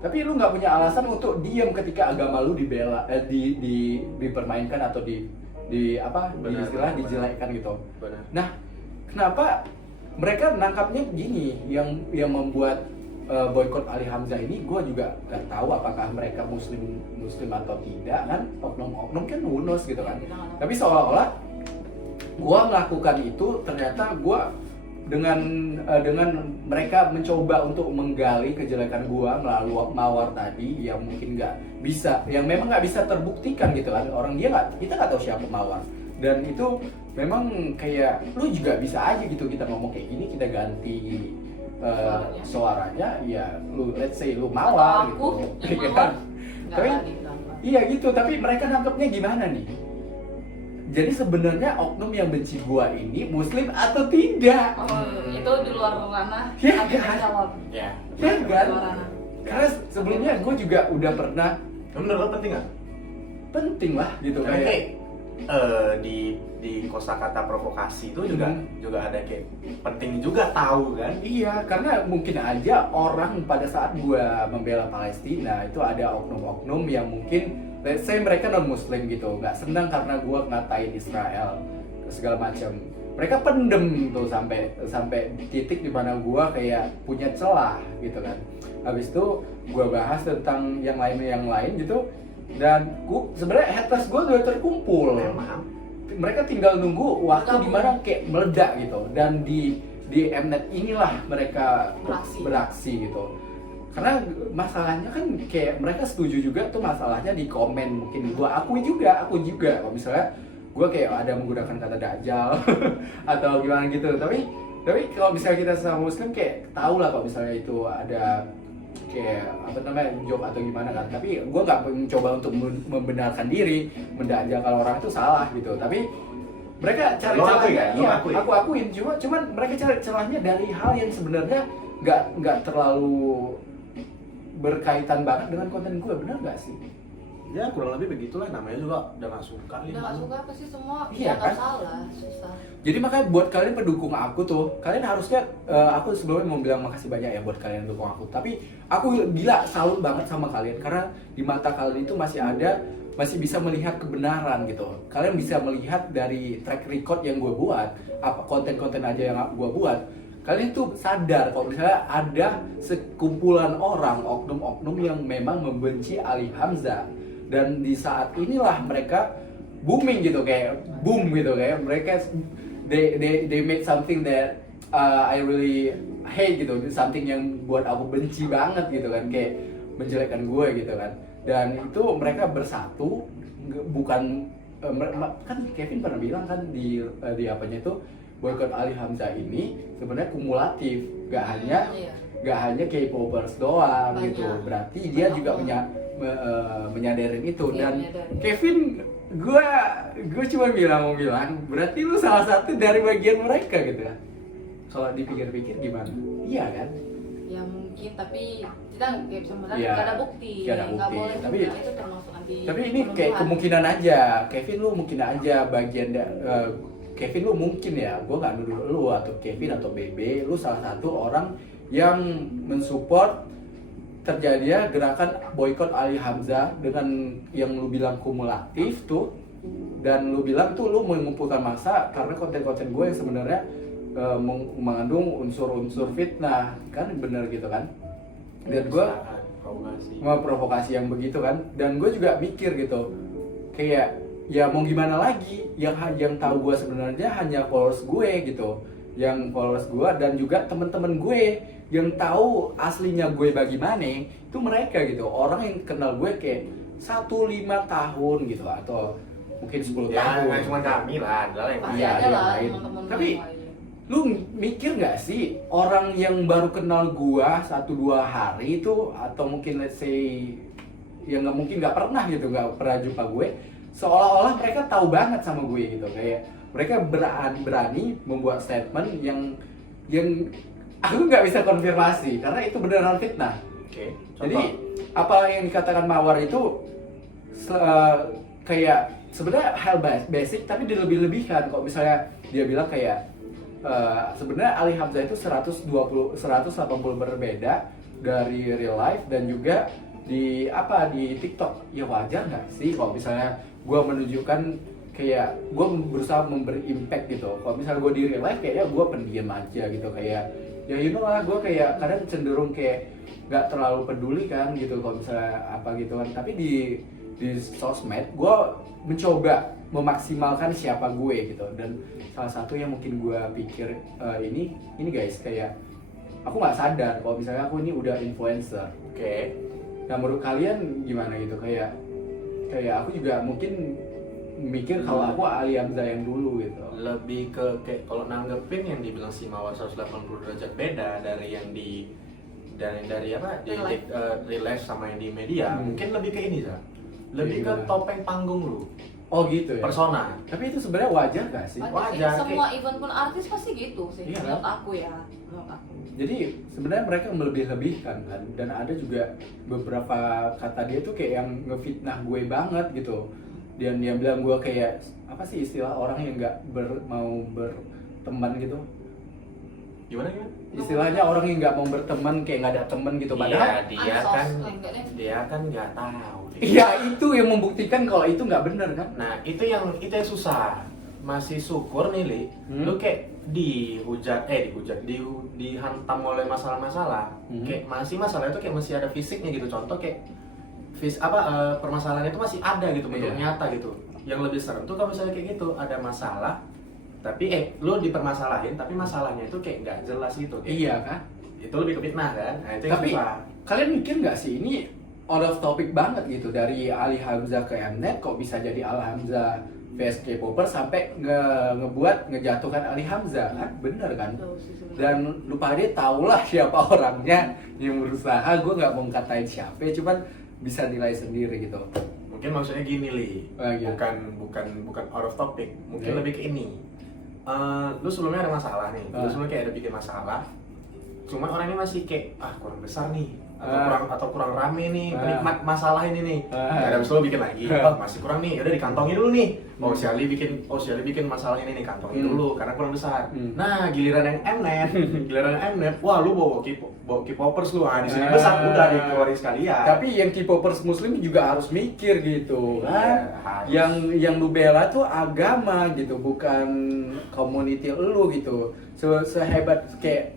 Tapi lu nggak punya alasan untuk diam ketika agama lu dibela, dipermainkan atau Benar. dijelekkan gitu. Benar. Nah, kenapa mereka nangkapnya gini? Yang membuat boykot Ali Hamzah ini, gue juga nggak tahu apakah mereka muslim atau tidak kan. Oknum kan hunus gitu kan. Tapi seolah-olah gue melakukan itu, ternyata gue dengan mereka mencoba untuk menggali kejelekan gue melalui mawar tadi yang mungkin nggak bisa, yang memang nggak bisa terbuktikan gitu kan. Kita nggak tahu siapa mawar. Dan itu memang kayak lu juga bisa aja gitu, kita ngomong kayak gini, kita ganti suaranya, ya lu let's say lu mawar Aku gitu. yang Kan? mawar, Tapi nggak gampang. iya gitu, tapi mereka nangkepnya gimana nih? Jadi sebenarnya oknum yang benci gua ini muslim atau tidak? Itu di luar ranah Ya, kami kan? menjawab. Ya. Ya kan? Di luar ranah. Karena sebelumnya gue juga udah pernah, Menurut lo penting nggak? penting lah gitu Karena kayak kayak di kosakata provokasi itu juga Hmm. ada kayak penting juga tahu kan? iya, karena mungkin aja orang pada saat gua membela Palestina itu ada oknum-oknum yang mungkin let's say mereka non muslim gitu, nggak senang karena gua ngatain Israel segala macam. Mereka pendem tuh sampai titik dimana gua kayak punya celah gitu kan. Habis itu gua bahas tentang yang lain gitu, dan sebenarnya haters gua udah terkumpul. Memang. Mereka tinggal nunggu waktu dimana kayak meledak gitu, dan di Mnet inilah mereka beraksi gitu. Karena masalahnya kan kayak mereka setuju juga tuh masalahnya di komen, mungkin aku juga kalau misalnya gue kayak ada menggunakan kata dajjal atau gimana gitu. Tapi kalau misalnya kita sama muslim kayak tau lah kalau misalnya itu ada kayak job atau gimana kan. Tapi gue nggak mencoba untuk membenarkan diri, mendajjalkan orang itu salah gitu. Tapi mereka cari celahnya, iya, aku akuin. Cuman mereka cari celahnya dari hal yang sebenarnya nggak terlalu berkaitan banget dengan konten gue, benar nggak sih? Ya kurang lebih begitulah, namanya juga udah nggak suka. Udah nggak suka pasti semua, Iya, nggak kan? salah, susah. Jadi makanya buat kalian pendukung aku tuh, kalian harusnya, aku sebelumnya mau bilang makasih banyak ya buat kalian yang dukung aku. Tapi aku gila salut banget sama kalian, karena di mata kalian itu masih bisa melihat kebenaran gitu. Kalian bisa melihat dari track record yang gue buat, apa konten-konten aja yang gue buat. Kalian tuh sadar kalau misalnya ada sekumpulan orang, oknum-oknum yang memang membenci Ali Hamzah. Dan di saat inilah mereka booming gitu, kayak boom gitu, kayak mereka they make something that I really hate gitu, something yang buat aku benci banget gitu kan, kayak menjelekkan gue gitu kan. Dan itu mereka bersatu bukan kan Kevin pernah bilang kan di apanya itu boykot Ali Hamzah ini sebenarnya kumulatif, gak hanya K-popers doang Banyak. gitu. Berarti dia Banyak juga banget. menyadarin itu. Iya, Dan menyadarin. Kevin, gue cuma mau bilang berarti lu salah satu dari bagian mereka gitu ya. Kalau dipikir-pikir gimana? Iya kan? Ya mungkin, tapi kita nggak bisa bilang Iya, nggak ada bukti. nggak ada Nggak bukti. boleh Tapi- juga, itu termasuk anti Tapi ini kayak penuduhan. kemungkinan aja, Kevin lu mungkin aja bagian Kevin lu mungkin ya, gue nggak nuduh lu atau Kevin atau BB, lu salah satu orang yang mensupport terjadinya gerakan boykot Ali Hamzah dengan yang lu bilang kumulatif tuh, dan lu bilang tuh lu mengumpulkan massa karena konten-konten gue yang sebenarnya mengandung unsur-unsur fitnah, kan bener gitu kan? Dan gue mau provokasi yang begitu kan, dan gue juga mikir gitu kayak ya mau gimana lagi, yang tahu gue sebenarnya hanya followers gue gitu, yang followers gue dan juga temen-temen gue yang tahu aslinya gue bagaimana itu mereka gitu, orang yang kenal gue kayak 1-5 tahun gitu atau mungkin 10 Ya, tahun. nggak cuma kami lah, adalah yang Pasti Iya, ada yang lah lain. teman-teman Tapi yang lain. lu mikir nggak sih orang yang baru kenal gua 1-2 hari itu atau mungkin let's say yang nggak pernah gitu, nggak pernah jumpa gue, seolah-olah mereka tahu banget sama gue gitu, kayak mereka berani membuat statement yang aku nggak bisa konfirmasi karena itu beneran fitnah. Oke, Jadi apa yang dikatakan Mawar itu kayak sebenarnya hal basic tapi dilebih-lebihkan. Kalau misalnya dia bilang kayak sebenarnya Ali Hamzah itu 180 berbeda dari real life dan juga di TikTok. Ya wajar nggak sih kalau misalnya gue menunjukkan kayak gue berusaha memberi impact gitu. Kalau misalnya gue di real life kayaknya gue pendiam aja gitu, kayak ya you know lah, gue kayak kadang cenderung kayak nggak terlalu peduli kan gitu kalau misalnya apa gitu kan. Tapi di sosmed gue mencoba memaksimalkan siapa gue gitu, dan salah satu yang mungkin gue pikir ini guys, kayak aku nggak sadar kalau misalnya aku ini udah influencer. Oke. Nah menurut kalian gimana gitu, kayak aku juga mungkin mikir kalau aku Ali Hamzah yang dulu gitu. Lebih ke kayak kalau nanggepin yang dibilang si Mawar 180 derajat beda dari yang dari apa di real life sama yang di media, mungkin lebih ke ini Za. Lebih ke Gimana? topeng panggung lu, Oh gitu ya. persona. Tapi itu sebenarnya wajar gak sih? Wajar, Semua event pun artis pasti gitu sih, Iya, menurut kan? aku ya, menurut aku. Jadi sebenarnya mereka melebih-lebihkan kan, dan ada juga beberapa kata dia tuh kayak yang ngefitnah gue banget gitu. Dan dia bilang gue kayak apa sih istilah orang yang nggak mau berteman gitu. Gimana? Istilahnya orang yang nggak mau berteman, kayak nggak ada teman gitu. Padahal Iya, dia Ansos, kan enggak deh. nggak tahu. iya itu yang membuktikan kalau itu nggak benar kan. Nah, itu yang susah. Masih syukur nih, Li. Lu kayak dihantam oleh masalah-masalah. Kayak masih masalah itu kayak masih ada fisiknya gitu. Contoh kayak permasalahan itu masih ada gitu, bentuk Iya. nyata gitu. Yang lebih serem tuh kalau misalnya kayak gitu, ada masalah tapi lu dipermasalahin tapi masalahnya itu kayak nggak jelas gitu. Iya kan. Itu lebih ke fitnah kan. Nah, itu yang Tapi susah. kalian mikir nggak sih ini out of topic banget gitu, dari Ali Hamzah ke Mnet kok bisa jadi Ali Hamzah vs K-popper sampai ngejatuhkan Ali Hamzah kan, bener kan? Jauh sih sebenarnya. Dan lupa dia tahulah siapa orangnya yang berusaha, gue nggak mau ngatain siapa, cuman bisa nilai sendiri gitu. Mungkin maksudnya gini, Li. Iya. Bukan out of topic. Mungkin Oke. lebih ke ini. Lu sebelumnya ada masalah nih. Lu Ah. sebelumnya kayak ada bikin masalah. Cuman orang ini masih kayak kurang besar nih. Atau kurang rame nih penikmat masalah ini nih. Ada habis lu bikin lagi. Masih kurang nih. Udah dikantongin dulu nih. Si Ali bikin masalah ini nih, kantongin dulu karena kurang besar. Nah, giliran yang Mnet, wah lu bawa K-popers lu. Di sini besar udah dikeluarin sekalian. Tapi yang K-popers muslim juga harus mikir gitu kan. Iya, harus. Yang lu bela tuh agama gitu, bukan community lu gitu. Sehebat kayak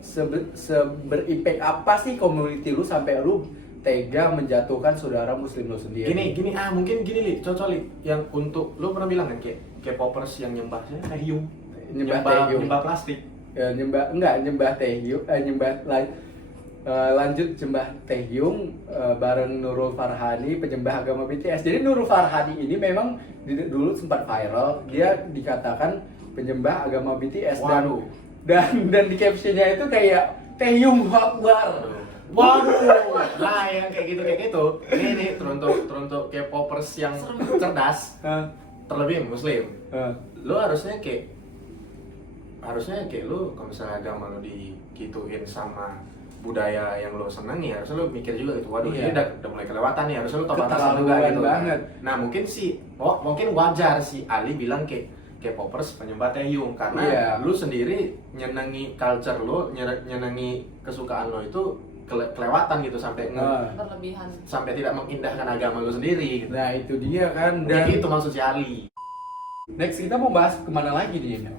seberimpact apa sih community lu sampai lu tega menjatuhkan saudara muslim lu sendiri. Gini, mungkin gini, Li, cocok, Li. Yang untuk lu pernah bilang kan kayak poppers yang nyembahnya tehium, Nyembah tehium. nyembah plastik. Ya, nyembah tehium, nyembah lanjut Jembah Taehyung bareng Nurul Farhani, penyembah agama BTS. Jadi Nurul Farhani ini memang dulu sempat viral, dia dikatakan penyembah agama BTS. Waduh. dan di captionnya itu kayak Taehyung Akbar. Waduh, nah yang kayak gitu. Ini teruntuk K-popers yang cerdas, terlebih Muslim. Lo harusnya kayak lo kalau misalnya agama lo digituin sama budaya yang lo senangi, harusnya lo mikir juga gitu. Waduh, ini udah mulai kelewatan nih, harusnya lo tahu batasan juga gitu. Banget. Nah mungkin wajar si Ali bilang K-popers penyembah Taehyung karena lu sendiri nyenangi culture lo, nyenangi kesukaan lo itu kelewatan gitu sampai berlebihan. sampai tidak mengindahkan agama lo sendiri gitu. Nah itu dia kan. Dan Dan itu maksud si Ali. next kita mau bahas kemana lagi nih Mel?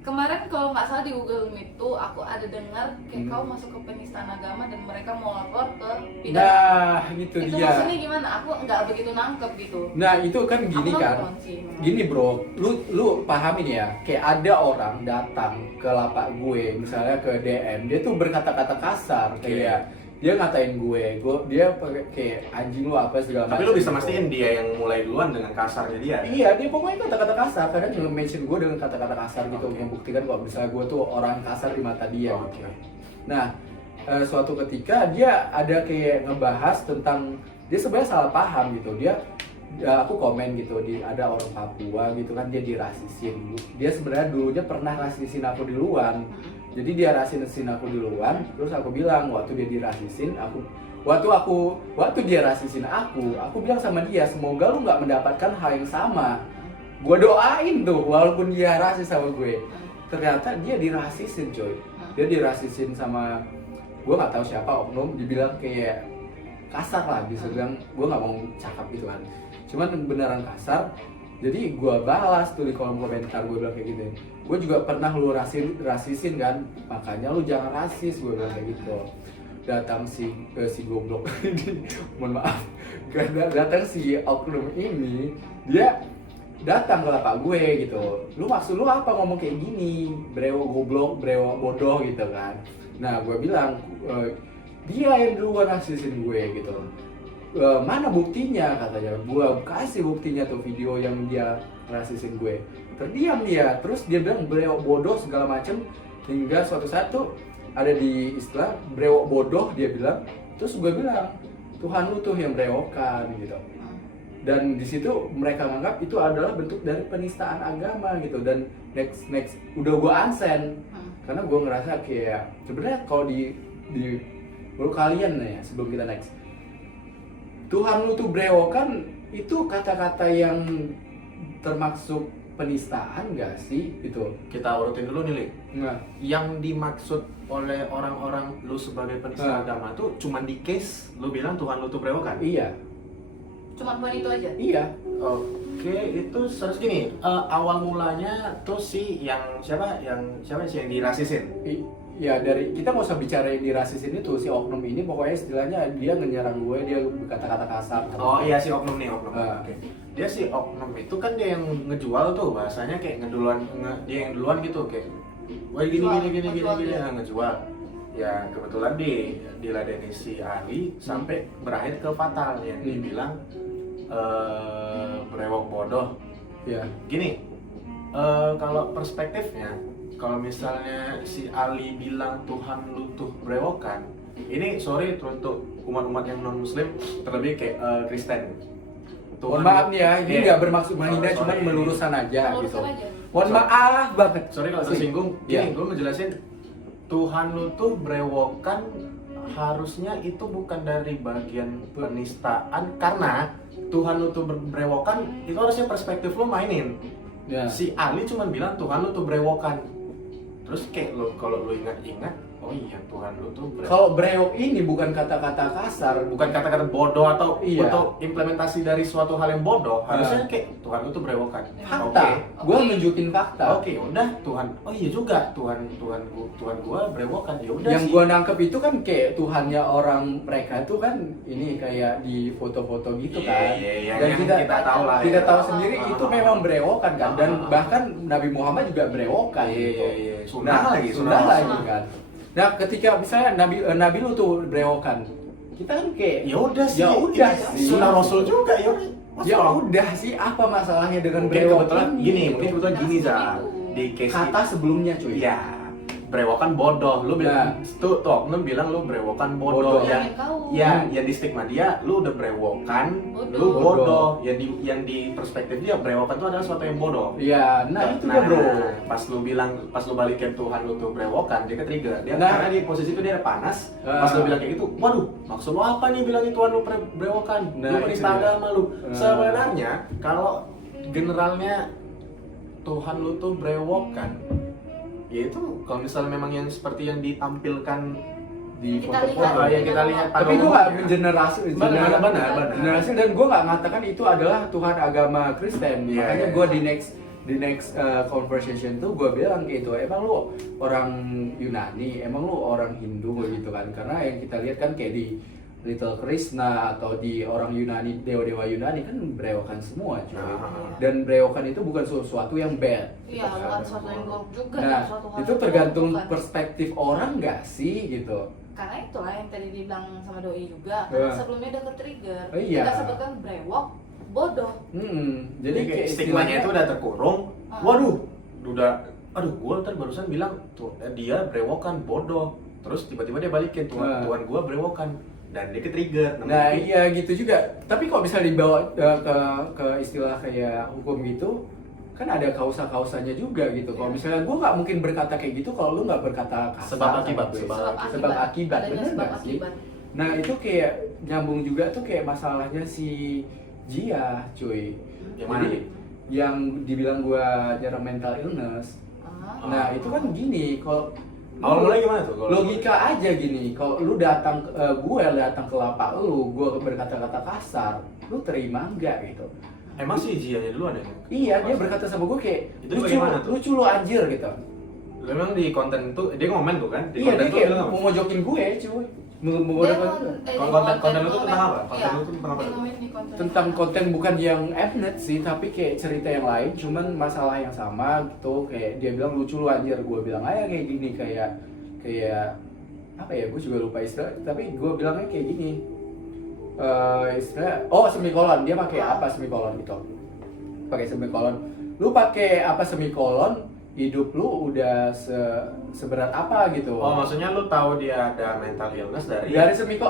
Kemarin kalau nggak salah di Google Meet tuh aku ada dengar kayak kau masuk ke penistaan agama dan mereka mau lapor ke pidana. Nah itu Itu dia. maksudnya gimana? Aku nggak begitu nangkep gitu. Nah itu kan gini Aku kan. nonton sih, memang. Gini bro, lu pahamin ya, kayak ada orang datang ke lapak gue, misalnya ke DM, dia tuh berkata-kata kasar, kayak dia ngatain dia pakai kayak anjing lu apa segala macam. Tapi lu bisa gitu. mastiin dia yang mulai duluan dengan kasarnya dia. Iya, dia pokoknya kata-kata kasar, kadang juga mention gue dengan kata-kata kasar gitu, membuktikan kalau misalnya gue tuh orang kasar di mata dia. Oke. Nah, suatu ketika dia ada kayak ngebahas tentang dia sebenarnya salah paham gitu. Aku komen gitu, ada orang Papua gitu kan, dia dirasisin. Dia sebenarnya dulunya pernah rasisin aku di luar. Jadi dia rasisin aku di luar, terus aku bilang waktu dia dirasisin, waktu dia rasisin aku bilang sama dia, semoga lu nggak mendapatkan hal yang sama. Gue doain tuh, walaupun dia rasis sama gue. Ternyata dia dirasisin coy. Dia dirasisin sama, gue nggak tahu siapa oknum, dibilang kayak kasar lah, bisa bilang, gue nggak mau cakap gitu kan. Cuman beneran kasar. Jadi gue balas tuh di kolom komentar, gue bilang kayak gitu. Gue juga pernah lu rasisin kan, makanya lu jangan rasis, gue bilang kayak gitu. Datang si goblok ini, mohon maaf, datang si oknum ini, dia datang ke lapak gue gitu. Lu maksud lu apa ngomong kayak gini? Brewo goblok, brewo bodoh gitu kan. Nah gue bilang, dia yang duluan rasisin gue gitu. Mana buktinya katanya, gua kasih buktinya tuh video yang dia rasisin gue. Terdiam dia, terus dia bilang brewok bodoh segala macem, hingga suatu saat tuh ada di istilah brewok bodoh dia bilang. Terus gue bilang Tuhan lu tuh yang brewokan gitu. Dan di situ mereka menganggap itu adalah bentuk dari penistaan agama gitu. Dan next udah gue unsend karena gue ngerasa kayak sebenarnya kalau di menurut kalian nih ya, sebelum kita next, Tuhan lu tuh brewokan itu kata-kata yang termasuk penistaan gak sih gitu? Kita urutin dulu nih, Li. Nah, Yang dimaksud oleh orang-orang lu sebagai penista agama tuh cuman di case lu bilang Tuhan lu tuh brewokan? iya. Cuman poin itu aja. Iya. Oke, itu terus gini, awal mulanya tuh siapa sih yang dirasisin? Ya dari kita nggak usah bicara yang dirasisin itu, si oknum ini pokoknya istilahnya dia ngenyerang gue, dia berkata-kata kasar. Oh iya, si oknum nih, oknum. Ah. Oke. Dia si oknum itu kan dia yang ngejual tuh, bahasanya kayak dia yang duluan gitu, kayak wah gini ngejual. Ya kebetulan diladeni si Ali sampai berakhir ke fatal yang dibilang brewok bodoh. Ya. Gini, kalau perspektifnya, kalau misalnya si Ali bilang Tuhan lu tuh brewokan, ini sorry untuk umat-umat yang non muslim, terlebih kayak Kristen. Mohon maaf nih ya, ini nggak bermaksud menghina, cuma meluruskan aja gitu. Mohon maaf banget. Sorry kalau tersinggung. Gini, gue ngejelasin Tuhan lu tuh brewokan, harusnya itu bukan dari bagian penistaan, karena Tuhan lu tuh brewokan itu harusnya perspektif lu mainin. Ya. Si Ali cuma bilang Tuhan lu tuh brewokan. Terus kayak kalau lu ingat-ingat, oh iya Tuhan lu tuh brewokan. Kalau brewok ini bukan kata-kata kasar, Bukan kata-kata bodoh atau Iya. implementasi dari suatu hal yang bodoh, harusnya kayak Tuhan lu tuh brewokan. fakta. Gue nunjukin fakta. Oke, udah Tuhan. Oh iya juga Tuhan gua brewokan. Ya udah Yang sih. gue nangkep itu kan kayak Tuhannya orang mereka itu kan ini kayak di foto-foto gitu kan. Iya, Dan yang kita tahu lah. kita ya. tahu sendiri itu memang brewokan kan, dan bahkan Nabi Muhammad juga brewokan gitu. Iya. Sunnah lagi, Sunnah lagi kan. Nah, ketika misalnya Nabi lu tuh brewokan, kita kan kayak Ya udah sih. Ya udah ini sih. Sunnah Rasul juga ya. Ya udah sih, apa masalahnya dengan Mungkin brewokan? kebetulan gini, gitu? mungkin kebetulan gini Nah, Za. itu. Di case Kata sebelumnya cuy. Iya. Brewokan bodoh. Lu bilang tuh oknum bilang lu brewokan bodoh. Bodoh. Yang Kau. ya, yang di stigma dia lu udah brewokan, Bodoh. lu bodoh. Yang di perspektif dia brewokan itu adalah sesuatu yang bodoh. Iya, nah itu dia bro. Pas lu balikin Tuhan lu tuh brewokan, dia ke-trigger. Dia Nah. karena di posisi itu dia panas. Pas lu bilang kayak gitu, waduh, maksud lu apa nih bilang Tuhan lu brewokan? Nah, Lu itu penista dia. agama lu. Nah. Sebenarnya kalau generalnya Tuhan lu tuh brewokan, ya itu kalau misalnya memang yang seperti yang ditampilkan Di Kita foto-foto lihat. yang kita lihat pada tapi gue nggak umumnya. mengenerasi Benar. generasi, dan gue nggak mengatakan itu adalah Tuhan agama Kristen. Iya, Makanya iya. gue di next conversation tuh gue bilang gitu, emang lu orang Yunani, emang lu orang Hindu gitu kan? Karena yang kita lihat kan kayak di Little Krishna atau di orang Yunani, dewa-dewa Yunani kan brewokan semua cuy. Nah. Dan brewokan itu bukan sesuatu yang bad. Iya, bukan sesuatu yang buruk juga. Nah, suatu hal itu yang tergantung buruk, bukan. perspektif orang nggak sih gitu. Karena itulah yang tadi dibilang sama Doi juga. Karena Iya. sebelumnya udah ke-trigger. Iya. Kita sebutkan brewok, bodoh. Jadi kayak stigmanya itu udah terkurung. Ah. Waduh, aduh, gua ntar barusan bilang tuh dia brewokan bodoh. Terus tiba-tiba dia balikin Ah. Tuhan gua brewokan dan dia ke-trigger. Nah iya gitu juga. Tapi kok bisa dibawa ke istilah kayak hukum gitu, kan ada kausa-kausanya juga gitu. Kalau misalnya gue nggak mungkin berkata kayak gitu kalau lu nggak berkata kasar. Sebab akibat, sama gue. sebab Sebab akibat, Adanya bener sebab nggak sih? akibat. Nah itu kayak nyambung juga tuh kayak masalahnya si Jia cuy. Yang mana Jadi nih? yang dibilang gue nyerang mental illness. Ah. Nah itu kan gini, kalau Awal mulai gimana tuh? Kalau- logika aja gini, kalau lu datang gue datang ke lapak lu, gue berkata-kata kasar, lu terima enggak gitu? Emang sih Jianya dulu ada yang Iya, dia berkata sama gue kayak Itu lucu, bagaimana tuh? lucu lu anjir gitu. Memang di konten itu dia ngomen tuh kan? Di Iya, konten dia tuh kayak bilang apa? mau mojokin gue, cuy. Dia Memojokkan konten lu tuh tentang apa? Konten Iya, lu tuh tentang apa? dia ngomongin di konten. tentang konten bukan yang Mnet sih, tapi kayak cerita yang lain, cuman masalah yang sama gitu. Kayak dia bilang lucu lu anjir, gue bilang aja kayak gini, kayak apa ya, gue juga lupa istilah, tapi gue bilangnya kayak gini. Istilah semikolon, dia pakai apa semikolon gitu. Pakai semikolon. Lu pakai apa semikolon, hidup lu udah seberat apa gitu. Oh, maksudnya lu tahu dia ada mental illness dari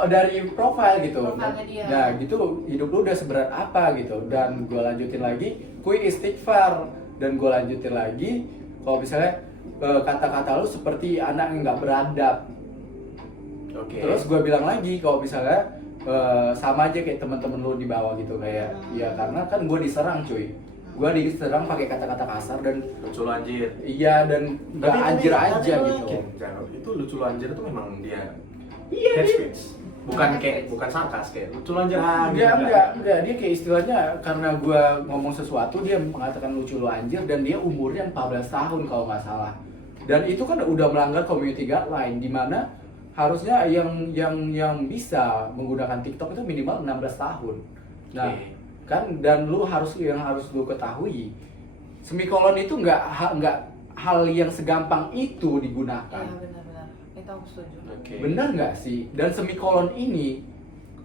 dari profile gitu. Profilnya dia. Nah, gitu hidup lu udah seberat apa gitu. Dan gue lanjutin lagi, kui istighfar, dan gue lanjutin lagi kalau misalnya kata-kata lu seperti anak yang nggak beradab. Oke. Terus gue bilang lagi kalau misalnya sama aja kayak teman-teman lu di bawah gitu, kayak ya karena kan gue diserang cuy. Gue diserang pakai kata-kata kasar dan lucu lu anjir. iya, dan nggak anjir aja tapi gitu. itu lucu lu anjir itu memang dia Iya, hate dia- speech. Bukan sarkas kayak lucu lu anjir. Enggak, dia kayak istilahnya karena gua ngomong sesuatu dia mengatakan lucu lu anjir, dan dia umurnya 14 tahun kalau nggak salah. Dan itu kan udah melanggar community guideline, di mana harusnya yang bisa menggunakan TikTok itu minimal 16 tahun. Nah, Oke. kan dan yang harus lu ketahui, semikolon itu nggak hal yang segampang itu digunakan. Iya, benar-benar. Itu aku setuju. Oke. Bener nggak sih? Dan semikolon ini,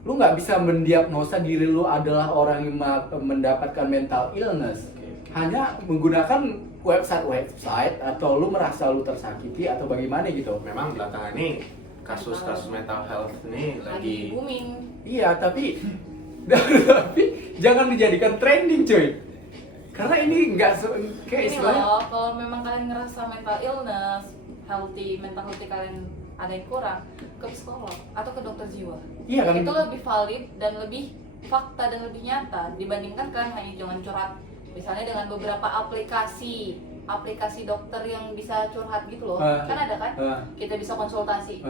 lu nggak bisa mendiagnosa diri lu adalah orang yang mendapatkan mental illness hanya menggunakan website atau lu merasa lu tersakiti atau bagaimana gitu. Memang belakangan ini kasus-kasus mental health ini Lagi lagi booming. Iya, tapi jangan dijadikan trending cuy. Karena ini nggak kayak Ini istilahnya. loh, kalau memang kalian ngerasa mental illness, mental healthy kalian ada yang kurang, ke psikolog atau ke dokter jiwa. Iya kan? Itu lebih valid dan lebih fakta dan lebih nyata dibandingkan kalian hanya jangan curhat. Misalnya dengan beberapa aplikasi dokter yang bisa curhat gitu loh. Kan ada kan? Kita bisa konsultasi.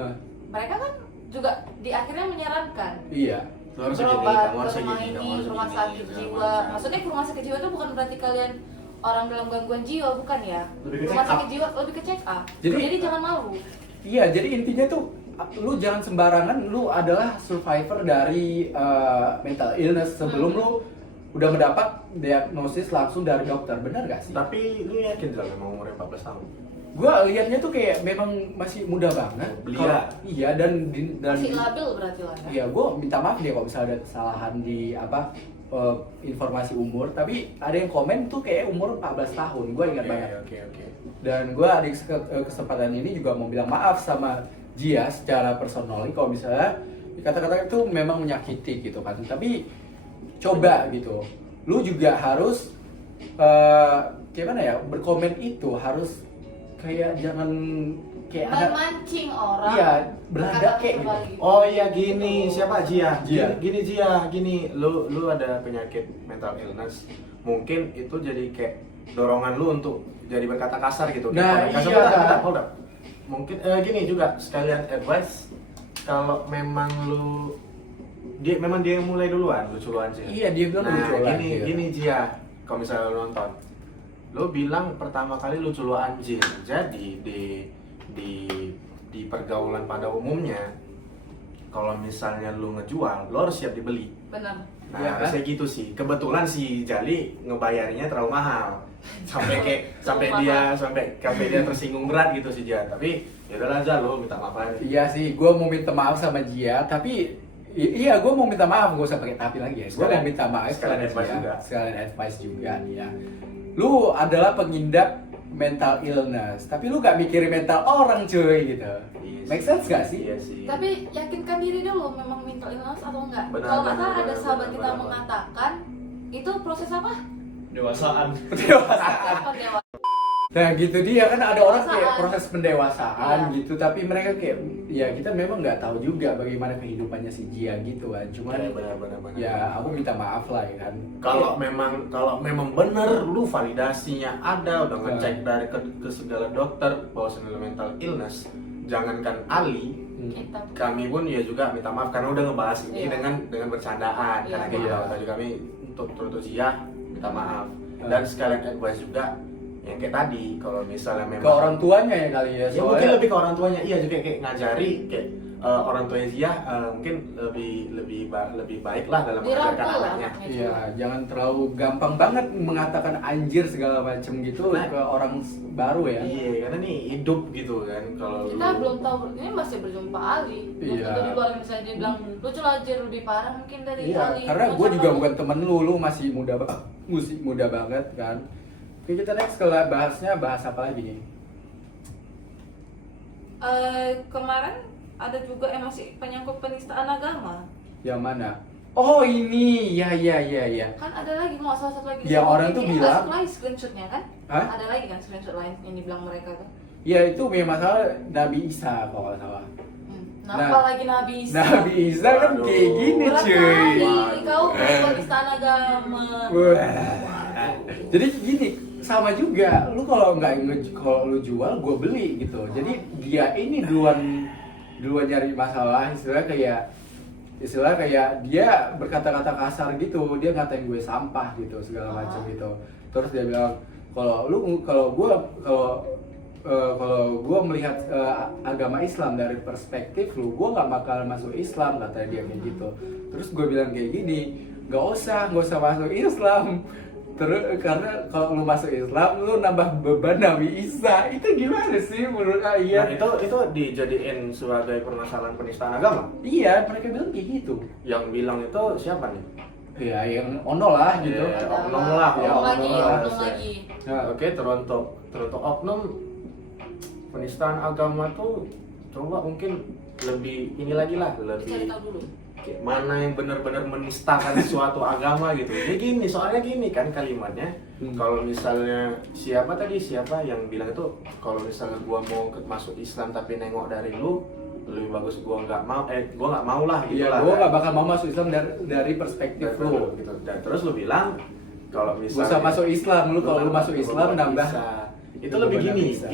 Mereka kan juga di akhirnya menyarankan Iya. lu harus segini, berobat kamu harus ke rumah segini, kamu ini, harus rumah segini, sakit segala jiwa. macam. Maksudnya ke rumah sakit jiwa itu bukan berarti kalian orang dalam gangguan jiwa, bukan ya? Lebih ke Rumah check up. sakit jiwa lebih ke check up. Jadi- Jadi jangan malu. Iya, jadi intinya tuh lu jangan sembarangan lu adalah survivor dari mental illness sebelum lu udah mendapat diagnosis langsung dari dokter, benar gak sih? Tapi lu yakin Zal memang umurnya 14 tahun? Gue liatnya tuh kayak memang masih muda banget. Belia. Iya, dan Masih labil berarti lah kan? iya, gue minta maaf dia kalau misalnya ada kesalahan di informasi umur, tapi ada yang komen tuh kayak umur 14 tahun, gue ingat banget. Oke. Dan gue di kesempatan ini juga mau bilang maaf sama Gia secara personal kalau misalnya kata-kata itu memang menyakiti gitu kan. Tapi coba gitu, lu juga harus gimana ya, berkomen itu harus kayak jangan kayak ada Memancing orang. iya berada berkata kayak gitu. kembali. Oh iya gini, siapa Jia? Jia. Gini, lu ada penyakit mental illness. Mungkin itu jadi kayak dorongan lu untuk jadi berkata kasar gitu. Nah, Kayak iya. hold up. Mungkin gini juga sekalian advice, kalau memang dia yang mulai duluan, lucu lucuan sih. Iya, dia bilang Nah, lucu lagi. gini Jia, kalau misalnya lu nonton, lu bilang pertama kali lucu lu anjing. Jadi di pergaulan pada umumnya, kalau misalnya lu ngejual, lu harus siap dibeli. Benar. Nah, Iya, harusnya gitu sih. Kebetulan si Jali ngebayarnya terlalu mahal. Sampai dia tersinggung berat gitu sih Jia. Tapi ya udahlah Zal, lu minta maaf aja. Iya sih, gue mau minta maaf sama Gia, tapi iya gue mau minta maaf, gue usah pakai tapi lagi ya. Gue mau minta maaf sekalian sama advice Gia. juga. Sekalian advice juga ya. Lu adalah pengidap mental illness, tapi lu gak mikirin mental orang cuy gitu. Iya Make sense gak sih? Iya sih. Tapi yakinkan diri dulu memang mental illness atau enggak. Benar, Kalau nggak benar, salah ada benar, sahabat benar, kita benar. mengatakan itu proses apa? Dewasaan. Apa dewa? Nah gitu dia kan ada orang kayak Pendewasaan. proses pendewasaan Iya. gitu, tapi mereka kayak ya kita memang nggak tahu juga bagaimana kehidupannya si Gia gitu kan. Cuman Iya, benar. ya aku minta maaf lah ya kan. Kalau memang bener lu validasinya ada, udah ngecek dari ke segala dokter bahwa lu mental illness, jangankan Ali, Kita kami pun ya juga minta maaf karena udah ngebahas ini Iya. dengan bercandaan. Iya. Karena kita Iya. tahu tadi kami untuk Zia minta maaf. Dan sekalian advice juga yang kayak tadi, kalau misalnya memang Ke orang tuanya ya kali ya. ya mungkin lebih ke orang tuanya, iya juga kayak ngajari kayak orang tuanya Zia mungkin lebih baik lah dalam mengajarkan dirangkul lah anaknya. anaknya Iya, juga. jangan terlalu gampang banget mengatakan anjir segala macem gitu Nah. ke orang baru ya. Iya, karena nih hidup gitu kan kalau Kita belum tahu, ini masih berjumpa Ali. Belum Iya. tentu di luar misalnya dia bilang lucu lah Jir, lebih parah mungkin dari Iya, Ali. karena Macam gue juga apa? bukan temen lu masih muda banget kan. Oke, kita next ke bahas apa lagi nih? Kemarin ada juga yang masih penyangkut penistaan agama. Yang mana? Oh ini, ya. Kan ada lagi, mau salah satu lagi. Ya, orang tuh Ini bilang- satu lagi screenshotnya kan? Hah? Ada lagi kan screenshot lain yang dibilang mereka tuh. Ya itu punya masalah Nabi Isa kalau nggak salah. Kenapa lagi Nabi Isa? Nabi Isa kan Waduh. kayak gini Berat cuy. kali kau penistaan agama. Wah. Jadi gini, sama juga. Lu kalau kalau lu jual, gue beli gitu. Jadi dia ini duluan nyari masalah, istilah kayak dia berkata-kata kasar gitu. Dia ngatain gue sampah gitu, segala macam gitu. Terus dia bilang kalau gue melihat agama Islam dari perspektif lu, gue nggak bakal masuk Islam, kata dia kayak gitu. Terus gue bilang kayak gini, nggak usah masuk Islam. Terus karena kalau lu masuk Islam, lu nambah beban Nabi Isa. Itu gimana sih menurut Nah, kalian? itu dijadiin sebagai permasalahan penistaan agama. Iya, mereka bilang kayak gitu. Yang bilang itu siapa nih? Ya, yang ono lah gitu. Iya. Oknum lah, ya, Oknum lagi, oknum lah. oknum lagi. Nah, Oke, teruntuk oknum penistaan agama tuh coba mungkin lebih ini lagi lah, Cari lebih tahu dulu. kayak mana yang benar-benar menistakan suatu agama gitu. Jadi gini, soalnya gini kan kalimatnya. Kalau misalnya siapa yang bilang itu, kalau misalnya gua mau masuk Islam tapi nengok dari lu, lebih bagus gua nggak mau lah gitu iya, lah. gue nggak bakal mau masuk Islam dari perspektif lu. gitu. Dan terus lu bilang kalau Gak misalnya usah masuk Islam, lu kalau lu masuk Islam nambah. itu lebih beban gini, bisa.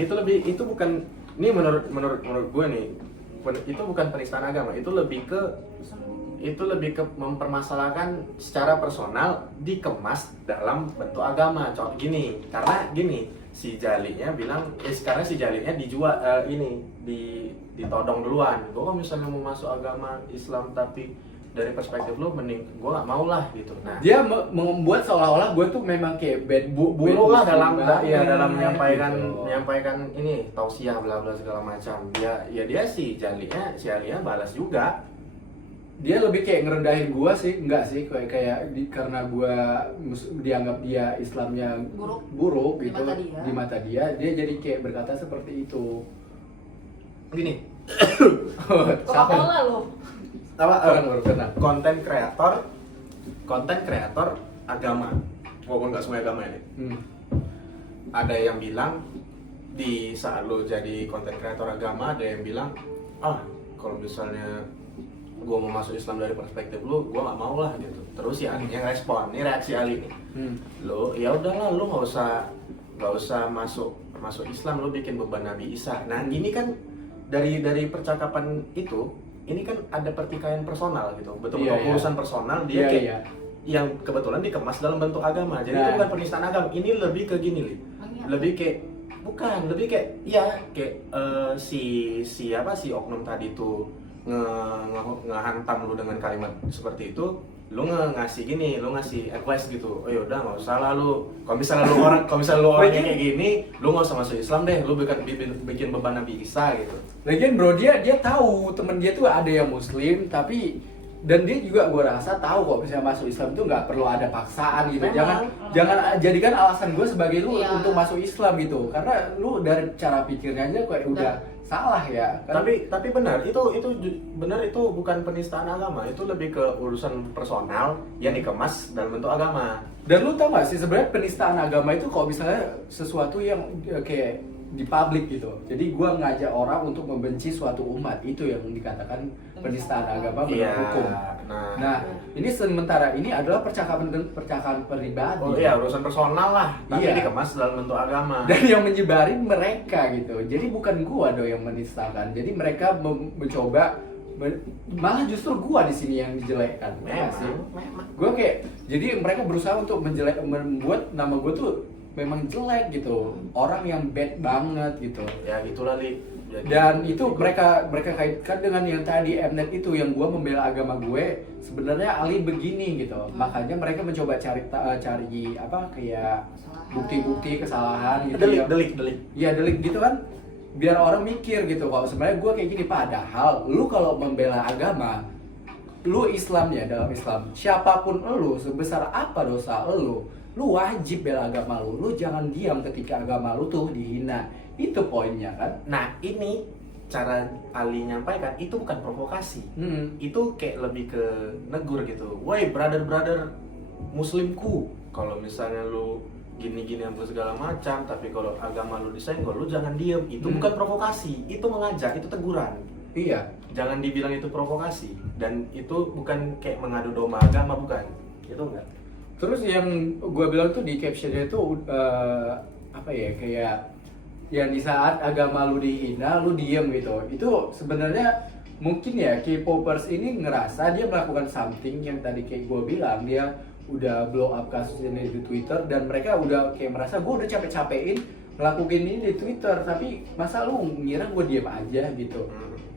itu bukan, ini menurut gue nih, itu bukan penistaan agama, itu lebih ke mempermasalahkan secara personal dikemas dalam bentuk agama. Contoh gini, karena gini, si Jalinya bilang, karena si Jalinya dijual ditodong duluan. Gue kalau misalnya mau masuk agama Islam tapi dari perspektif lu mending gue nggak mau lah gitu. Nah, Dia membuat seolah-olah gue tuh memang kayak buruk lah dalam banget, dalam menyampaikan gitu. menyampaikan ini tausiah bla bla segala macam. Dia si Alia balas juga. Dia lebih kayak ngerendahin gua sih, enggak sih, karena gua dianggap dia Islamnya buruk Di gitu mata dia. di mata dia jadi kayak berkata seperti itu. Gini, Coca-Cola lo. Orang baru kenal. konten kreator agama, walaupun nggak semua agama ini. Ada yang bilang di saat lo jadi konten kreator agama, ada yang bilang kalau misalnya gue mau masuk Islam dari perspektif lu, gue nggak mau lah gitu. Terus si Ali yang respon, ini reaksi Ali nih. Lo ya udahlah, lo nggak usah masuk Islam, lo bikin beban Nabi Isa. Nah ini kan dari percakapan itu, ini kan ada pertikaian personal gitu, betul-betul Iya, iya. urusan personal dia Iya, kayak iya. yang kebetulan dikemas dalam bentuk agama. Jadi Nah. itu bukan penistaan agama, ini lebih ke gini Li. Lebih kayak lebih kayak si oknum tadi tuh ngehantam lu dengan kalimat seperti itu, lu ngasih advice gitu. Oh yaudah nggak usah lah lu. Kalau misalnya lu orangnya kayak gini, lu nggak usah masuk Islam deh. Lu bikin beban Nabi Isa gitu. Lagian bro, dia tahu temen dia tuh ada yang Muslim, tapi dan dia juga gua rasa tahu kok misalnya masuk Islam itu nggak perlu ada paksaan gitu. Memang. Jangan jadikan alasan gue sebagai lu Iya. untuk masuk Islam gitu. Karena lu dari cara pikirnya aja kayak udah salah ya. Kan? Tapi benar, itu bukan penistaan agama, itu lebih ke urusan personal yang dikemas dalam bentuk agama. Dan lu tau gak sih sebenarnya penistaan agama itu kalau misalnya sesuatu yang kayak di publik gitu. Jadi gua ngajak orang untuk membenci suatu umat, itu yang dikatakan penistaan agama menurut Iya. hukum. Nah, ini sementara ini adalah percakapan pribadi. Oh iya, urusan personal lah, tapi Iya. dikemas dalam bentuk agama. Dan yang menyebarin mereka gitu. Jadi bukan gua dong yang menistakan. Jadi mereka mencoba malah justru gua di sini yang dijelekkan. memang. Gua kayak jadi mereka berusaha untuk membuat nama gua tuh memang jelek gitu. Orang yang bad banget gitu. Ya gitulah Li. Jadi, Dan itu mereka kaitkan dengan yang tadi Mnet itu yang gua membela agama gue. Sebenarnya Ali begini gitu. Makanya mereka mencoba cari apa kayak bukti-bukti kesalahan gitu ya. delik. Iya delik gitu kan, biar orang mikir gitu kalau sebenarnya gue kayak gini. Padahal lu kalau membela agama, lu Islamnya dalam Islam, siapapun lu, sebesar apa dosa lu wajib bela agama lu jangan diam ketika agama lu tuh dihina. Itu poinnya kan. Nah ini cara Ali nyampaikan itu bukan provokasi, itu kayak lebih ke negur gitu. Woi brother muslimku, kalau misalnya lu gini-gini apa segala macam, tapi kalau agama lu disenggol, lu jangan diem. Itu bukan provokasi, itu mengajak, itu teguran. Iya. Jangan dibilang itu provokasi, dan itu bukan kayak mengadu domba agama, bukan. Itu enggak. Terus yang gue bilang tuh di captionnya tuh apa ya, kayak yang di saat agama lu dihina, lu diem gitu. Itu sebenarnya mungkin ya K-popers ini ngerasa dia melakukan something yang tadi kayak gue bilang, dia udah blow up kasus ini di Twitter dan mereka udah kayak merasa gue udah capek-capekin ngelakuin ini di Twitter, tapi masa lu ngira gue diem aja gitu.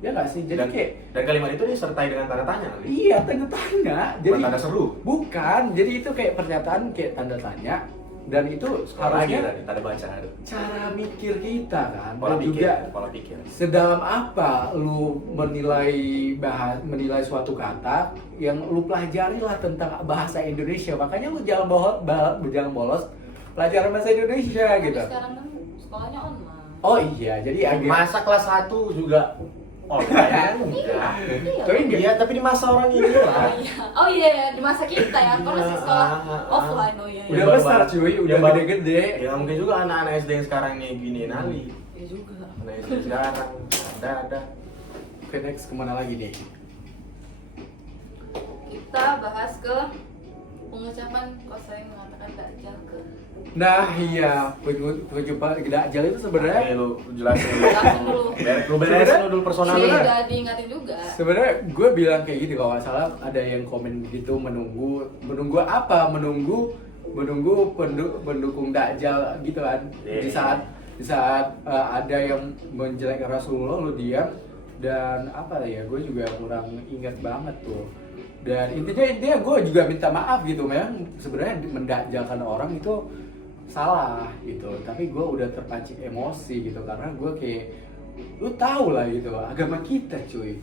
Ya nggak sih? Jadi Dan kalimat itu disertai dengan tanda tanya. iya, tanda tanya. Bukan tanda seru. Bukan, jadi itu kayak pernyataan kayak tanda tanya. Dan itu Lagi harusnya tadi, tanda baca. cara mikir kita kan. Pola Dan pikir, juga pola pikir. sedalam apa lu menilai suatu kata yang lu pelajari lah tentang bahasa Indonesia. Makanya lu jangan bolos pelajaran bahasa Indonesia gitu. Tapi sekarang kan sekolahnya online. Oh iya, jadi agak Masa kelas 1 juga online. Tapi enggak. Iya, tapi di masa orang ini lah. Oh iya, di masa kita ya, kan masih sekolah offline. Oh iya. Udah Ya, besar baru- cuy, udah ya, baru- gede-gede. Ya mungkin juga anak-anak SD yang sekarang nih gini nali. Iya juga. Anak SD sekarang ada. Oke, next kemana lagi nih? Kita bahas ke pengucapan kok sering mengatakan dajjal ke. Nah iya, penjumpa Dajjal itu sebenarnya Lu jelasin Jelasin dulu. Lu beresin dulu personal Ini lu. udah diingatin juga. sebenarnya gue bilang kayak gitu kalau nggak salah, ada yang komen gitu menunggu apa? Menunggu pendukung Dajjal gitu kan. Yeah. Di saat ada yang menjelekkan Rasulullah lu diam, dan apa ya, gue juga kurang ingat banget tuh. Dan intinya gue juga minta maaf gitu, memang sebenarnya mendakjalkan orang itu salah gitu, tapi gue udah terpancing emosi gitu karena gue kayak, lu tahu lah gitu agama kita cuy.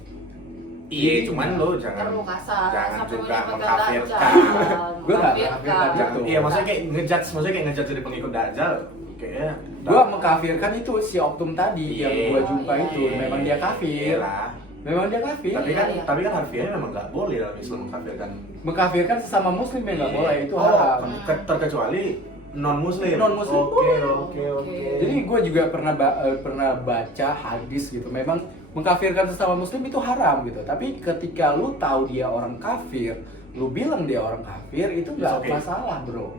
Iya, cuman lo jangan terlalu kasar jangan sampai juga menyebabkan mengkafirkan. Dajjal, Gua nggak mengkafirkan. mengkafirkan. Jangan, iya maksudnya kayak ngejudge dari pengikut Dajjal kayaknya. Gue mengkafirkan itu si oknum tadi yang Iya. gue jumpa Iya, itu, iya, memang iya. dia kafir. Iyalah. Memang dia kafir. Iya. Tapi kan harfiahnya memang nggak boleh dalam Islam mengkafirkan. Mengkafirkan sesama muslim ya nggak boleh, itu Oh, haram. terkecuali non muslim. Non-muslim Oke, boleh. oke, oke. Jadi gue juga pernah baca hadis gitu, memang mengkafirkan sesama muslim itu haram gitu. Tapi ketika lu tahu dia orang kafir, lu bilang dia orang kafir, itu nggak It's okay. masalah bro.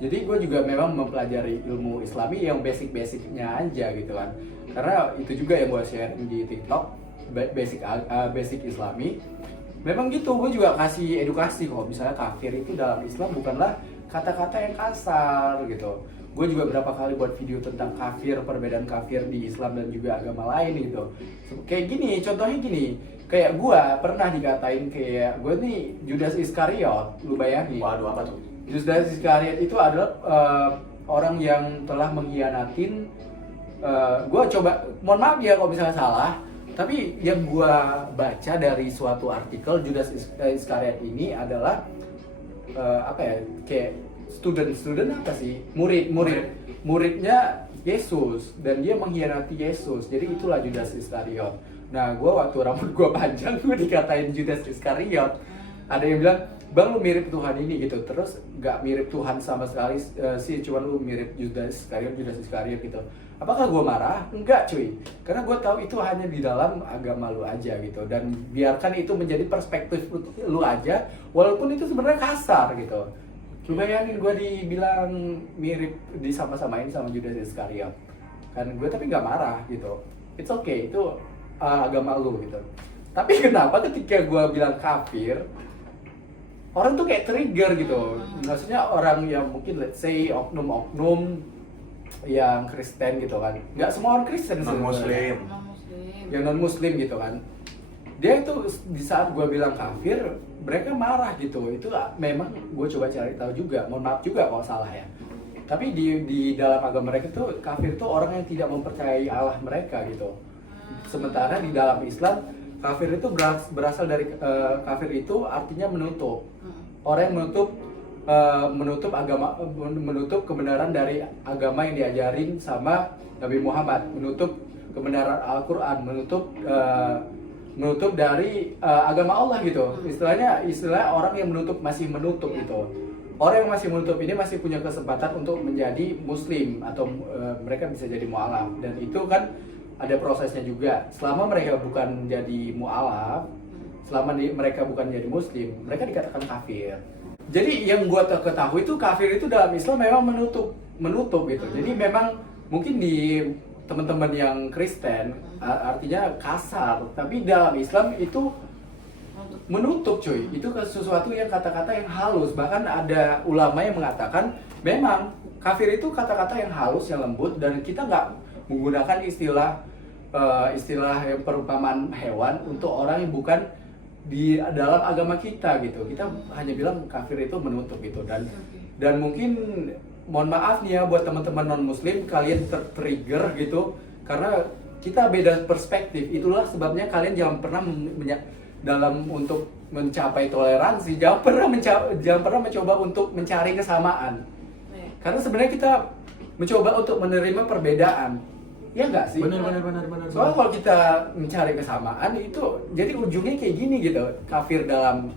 Jadi gue juga memang mempelajari ilmu Islami yang basic-basicnya aja gitu kan. Karena itu juga yang gue share di TikTok, basic Islami. Memang gitu, gue juga kasih edukasi kok. Misalnya kafir itu dalam Islam bukanlah kata-kata yang kasar gitu. Gue juga berapa kali buat video tentang kafir, perbedaan kafir di Islam dan juga agama lain gitu. Kayak gini, contohnya gini, kayak gue pernah dikatain kayak gue nih Judas Iskariot, lu bayangin. Waduh, apa tuh? Judas Iskariot itu adalah orang yang telah mengkhianatin. Gue coba, mohon maaf ya kalau misalnya salah, tapi yang gue baca dari suatu artikel, Judas Iskariot ini adalah apa ya, kayak student apa sih, muridnya Yesus, dan dia mengkhianati Yesus, jadi itulah Judas Iskariot. Nah, gue waktu rambut gue panjang, gue dikatain Judas Iskariot. Ada yang bilang, bang lu mirip Tuhan ini gitu, terus gak mirip Tuhan sama sekali sih, cuma lu mirip Judas Iskariot gitu. Apakah gue marah? Enggak cuy, karena gue tahu itu hanya di dalam agama lu aja gitu, dan biarkan itu menjadi perspektif lu aja, walaupun itu sebenarnya kasar gitu. Lu bayangin gue dibilang mirip, disama-samain sama Judas Iskariot, kan gue tapi gak marah gitu. It's okay, itu agama lu gitu. Tapi kenapa ketika gue bilang kafir, orang tuh kayak trigger gitu. Maksudnya orang yang mungkin let's say oknum-oknum yang Kristen gitu kan. Nggak semua orang Kristen Non-muslim. Non-muslim. yang non-muslim gitu kan. Dia itu di saat gue bilang kafir, mereka marah gitu. Itu memang gue coba cari tahu juga. Mohon maaf juga kalau salah ya. Tapi di dalam agama mereka tuh kafir tuh orang yang tidak mempercayai Allah mereka gitu. Sementara di dalam Islam kafir itu berasal dari kafir itu artinya menutup. Orang yang menutup kebenaran dari agama yang diajarin sama Nabi Muhammad, menutup kebenaran Al-Qur'an, menutup dari agama Allah gitu. Istilah orang yang masih menutup gitu. Orang yang masih menutup ini masih punya kesempatan untuk menjadi muslim atau mereka bisa jadi mu'alaf, dan itu kan ada prosesnya juga. Selama mereka bukan jadi mu'alaf, selama mereka bukan jadi muslim, mereka dikatakan kafir. Jadi yang gua ketahui itu kafir itu dalam Islam memang menutup gitu. Jadi memang mungkin di teman-teman yang Kristen artinya kasar, tapi dalam Islam itu menutup cuy. Itu sesuatu yang kata-kata yang halus. Bahkan ada ulama yang mengatakan memang kafir itu kata-kata yang halus, yang lembut, dan kita nggak menggunakan istilah yang perumpamaan hewan untuk orang yang bukan di dalam agama kita gitu. Kita hanya bilang kafir itu menutup gitu. Dan mungkin mohon maaf nih ya buat teman-teman non muslim, kalian tertrigger gitu karena kita beda perspektif. Itulah sebabnya kalian jangan pernah dalam untuk mencapai toleransi, jangan pernah mencoba untuk mencari kesamaan. Karena sebenarnya kita mencoba untuk menerima perbedaan. Ya nggak sih? Benar. Soalnya kalau kita mencari kesamaan itu jadi ujungnya kayak gini gitu. Kafir dalam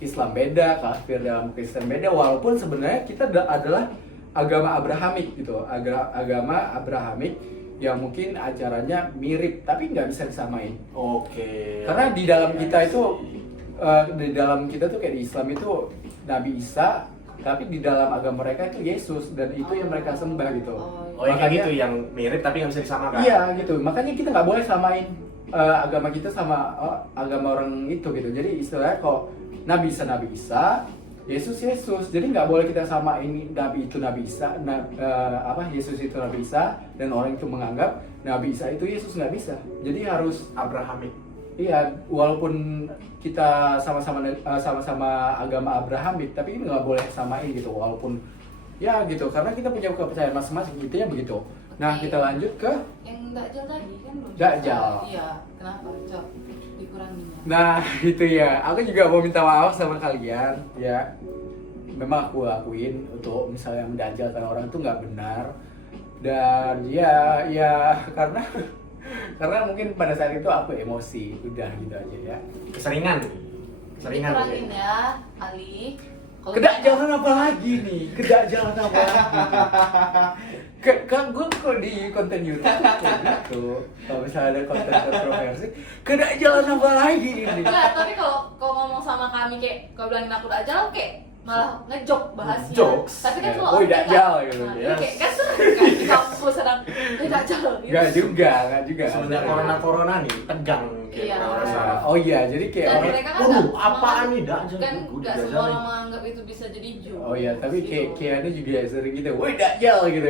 Islam beda, kafir dalam Kristen beda, walaupun sebenarnya kita adalah agama Abrahamik gitu. Agama Abrahamik yang mungkin ajarannya mirip tapi nggak bisa disamain. Oke. Karena di dalam kita tuh kayak di Islam itu Nabi Isa, tapi di dalam agama mereka itu Yesus, dan itu yang mereka sembah gitu. Oh, yang kayak gitu, yang mirip tapi nggak bisa disamakan. Iya gitu, makanya kita nggak boleh samain agama kita sama agama orang itu gitu. Jadi istilahnya kok Nabi Isa, Yesus, jadi nggak boleh kita samain Nabi itu Nabi Isa, Yesus itu Nabi Isa, dan orang itu menganggap Nabi Isa itu Yesus, nggak bisa. Jadi harus Abrahamik. Iya, walaupun kita sama-sama agama Abrahamik, tapi ini nggak boleh samain gitu, walaupun ya gitu, karena kita punya kepercayaan masing-masing, intinya begitu. Nah, kita lanjut ke Yang Dajjal tadi kan belum Dajjal. selesai. Iya, kenapa? Coba dikurangin. Nah, itu ya. Aku juga mau minta maaf sama kalian ya. Memang aku akuin untuk misalnya mendajjalkan orang itu nggak benar. Dan ya karena karena mungkin pada saat itu aku emosi, udah gitu aja ya. Keseringan Dikurangin ya, Ali. Kalau Kedakjalan apa lagi nih? Kedakjalan apa lagi? Kan gue kok di konten YouTube kayak gitu. Kalau misalnya ada konten kontroversi, kedakjalan apa lagi ini? Enggak, tapi kalau ngomong sama kami kayak kau bilangin aku Dajjal, kayak malah ngejok bahasnya. Jokes. Tapi kan Ya, kalau "Woi, orang Dajjal," kayak, gitu, nah, ya. ini kayak kan sering kan di kampus sedang Dajjal gitu. Enggak juga. semenjak corona nih tegang gitu Iya. orang-orang. Oh iya, jadi kayak Dan orang. mereka kan Waduh, nggak apaan menganggap- nih, Dajjal? Kan Gua nggak dijajalin. semua orang menganggap itu bisa jadi joke. Oh iya, tapi kayak Gitu. Kiana juga sering gitu. Woi, Dajjal gitu.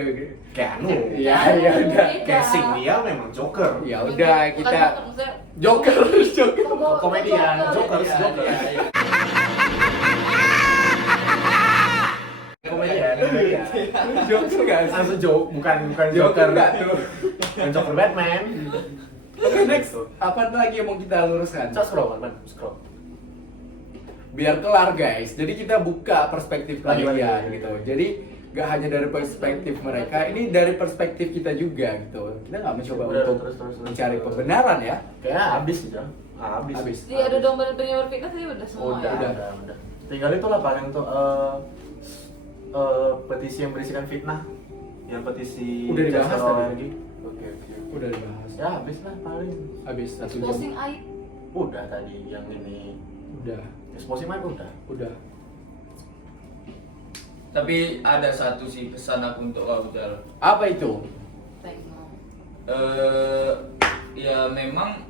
Kayak anu. Iya, ya udah. Beda. Casing dia memang Joker. Ya udah Bukan kita Joker, maksudnya Joker. Komedian, Joker, Iya, Joker. iya, iya. Komedian. Joker enggak sih? Langsung joke, bukan Joker Joker enggak tuh. Bukan Joker Batman. Oke, next. Apa lagi yang mau kita luruskan? Scroll, man, scroll. Biar kelar guys, jadi kita buka perspektif Lanjut, kalian lanjut. gitu. Jadi gak hanya dari perspektif mereka, ini dari perspektif kita juga gitu. Kita nggak mencoba Udah, untuk terus. mencari pembenaran ya. Kayak habis gitu. Habis. Habis. Jadi ada dong benar-benar berpikir tadi udah semua Udah, ya. udah. Tinggal itulah paling tuh petisi yang berisikan fitnah. Yang petisi Udah dibahas Just tadi? lagi. Oke. Udah dibahas. Ya habis lah paling. Habis 1 jam. Exposing aib. Udah tadi yang ini. Udah. Exposing mic udah. Udah. Tapi ada satu sih pesan aku untuk kau, Jal. Apa itu? Tengok. Ya memang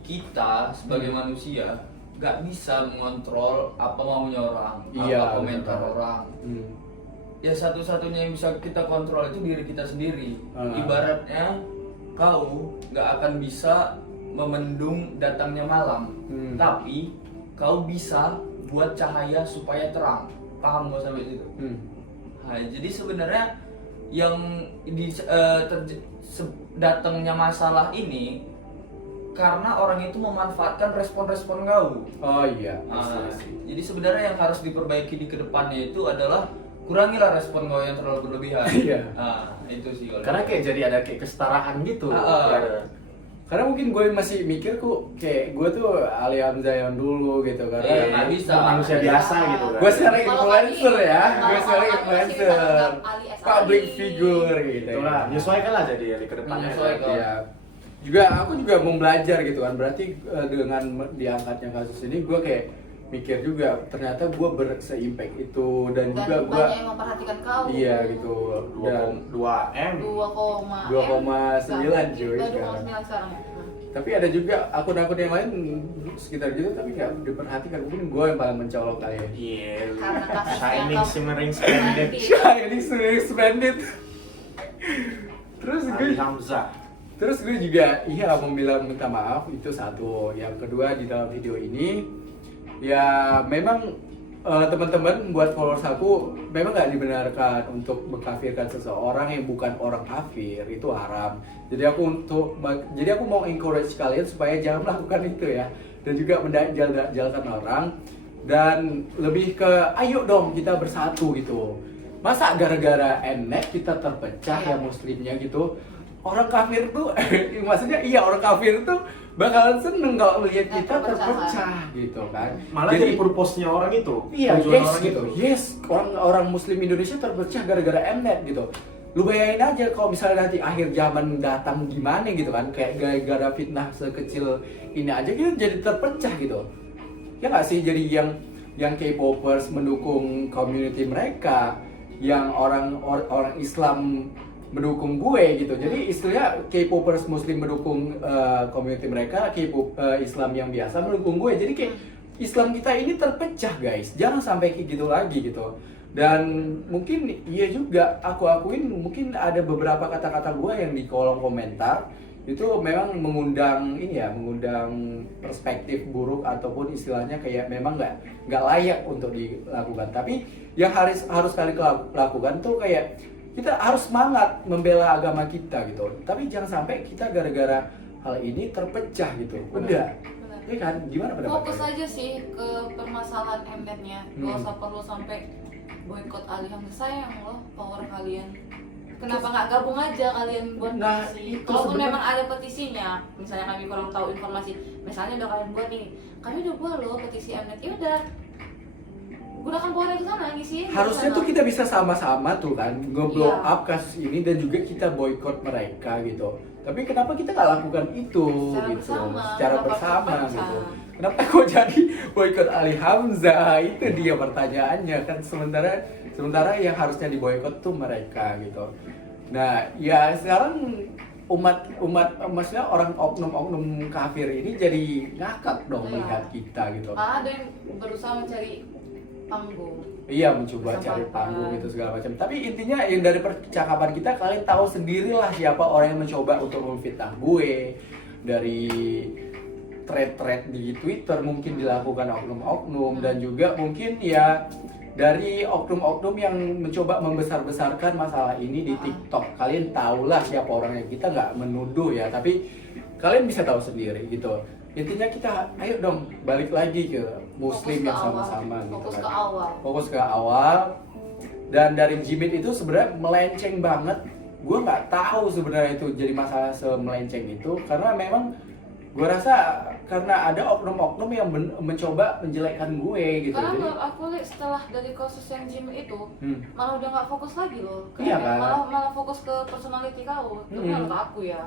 kita sebagai manusia nggak bisa mengontrol apa maunya orang, Iya, apa komentar benar. orang. Hmm. Ya satu-satunya yang bisa kita kontrol itu diri kita sendiri. Ah. Ibaratnya kau nggak akan bisa memendung datangnya malam, Hmm. tapi kau bisa buat cahaya supaya terang. Paham gak sampai situ? Hmm. Nah, jadi sebenarnya yang datangnya masalah ini karena orang itu memanfaatkan respon-respon kau. Oh iya. Nah, jadi sebenarnya yang harus diperbaiki di kedepannya itu adalah kurangilah respon kau yang terlalu berlebihan. Iya. Nah, itu sih kalau. Karena kayak jadi ada kayak kesetaraan gitu. Ah. Karena mungkin gue masih mikir kok kayak gue tuh Ali Hamzah yang dulu gitu karena Iya, nggak bisa. Manusia biasa gitu kan. gue sekarang Kalau influencer kami- ya, kalau gue sekarang kami masih bisa influencer, anggap Ali as public Ali. figure gitu. Itulah, menyesuaikan lah jadi di kedepannya. Menyesuaikan. Iya. Juga aku juga mau belajar gitu kan. Berarti dengan diangkatnya kasus ini gue kayak mikir juga ternyata gue seimpact itu dan juga gue banyak yang memperhatikan kau. iya gitu dan 2 M. 2,9 cuy sekarang. 2,9 sekarang ya. Tapi ada juga akun-akun yang lain sekitar gitu tapi nggak diperhatikan. Mungkin gue yang paling mencolok kali ya. Iya. Karena kasusnya Shining, kau- shimmering, splendid. Ini sudah expanded. Ali Hamzah. Terus gue juga iya mau bilang minta maaf itu satu. Yang kedua di dalam video ini ya memang teman-teman buat followers aku memang nggak dibenarkan untuk mengkafirkan seseorang yang bukan orang kafir, itu haram. Jadi aku mau encourage kalian supaya jangan melakukan itu ya, dan juga mendakjalkan orang dan lebih ke ayo dong kita bersatu gitu. Masa gara-gara enek kita terpecah ya muslimnya gitu. Orang kafir tuh maksudnya iya orang kafir tuh bakalan seneng kalau melihat kita terpecah gitu kan. Malah jadi purpose-nya orang itu. Iya, Tujuan yes orang gitu. itu. Yes, orang Muslim Indonesia terpecah gara-gara Mnet gitu. Lu bayangin aja kalau misalnya nanti akhir zaman datang gimana gitu kan, kayak gara-gara fitnah sekecil ini aja kita jadi terpecah gitu. Ya nggak sih, jadi yang K-popers mendukung community mereka, yang orang Islam mendukung gue gitu. Jadi istilahnya K-popers Muslim mendukung community mereka, K-pop Islam yang biasa mendukung gue. Jadi kayak Islam kita ini terpecah guys. Jangan sampai kayak gitu lagi gitu. Dan mungkin iya juga aku akuin mungkin ada beberapa kata-kata gue yang di kolom komentar itu memang mengundang ini ya, mengundang perspektif buruk ataupun istilahnya kayak memang nggak layak untuk dilakukan. Tapi yang harus kali lakukan tuh kayak kita harus semangat membela agama kita gitu. Tapi jangan sampai kita gara-gara hal ini terpecah gitu. Udah, Benar. ya kan? Gimana pendapat Fokus kalian? aja sih ke permasalahan Mnetnya, gak usah perlu sampai boykot Ali Hamzah. Sayang loh power kalian. Kenapa nggak gabung aja kalian buat Nah, petisi? itu Kalaupun sebenarnya- memang ada petisinya, misalnya kami kurang tahu informasi, misalnya udah kalian buat nih, kami udah buat loh petisi Mnet, ya udah gunakan powernya ke sana, ngisiin ke Harusnya sana. tuh kita bisa sama-sama tuh kan nge-blow Iya. up kasus ini dan juga kita boykot mereka gitu. Tapi kenapa kita nggak lakukan itu Secara gitu? bersama, Secara kenapa bersama kita gitu. bisa? Kenapa kok jadi boykot Ali Hamzah? Itu dia pertanyaannya kan, sementara yang harusnya diboykot tuh mereka gitu. Nah, ya sekarang umat maksudnya orang oknum kafir ini jadi ngakak dong Iya. melihat kita gitu. Malah ada yang berusaha mencari panggung. Iya, mencoba cari Kesempatan. panggung itu segala macam. Tapi intinya yang dari percakapan kita, kalian tahu sendirilah siapa orang yang mencoba untuk memfitnah gue. Dari thread-thread di Twitter mungkin dilakukan oknum-oknum, dan juga mungkin ya dari oknum-oknum yang mencoba membesar-besarkan masalah ini di TikTok. Kalian tahulah siapa orangnya, kita nggak menuduh ya, tapi kalian bisa tahu sendiri gitu. Intinya kita ayo dong balik lagi ke muslim Fokus ke yang awal. sama-sama gitu Fokus kan. ke awal. Fokus ke awal. Dan dari Jimit itu sebenarnya melenceng banget. Gue nggak tahu sebenarnya itu jadi masalah semelenceng itu, karena memang gue rasa karena ada oknum-oknum yang mencoba menjelekkan gue gitu. Karena Jadi, menurut aku Li, setelah dari kasus yang Jimmy itu, malah udah nggak fokus lagi loh. Iya Kayak kan? malah fokus ke personality kau. Itu menurut aku ya.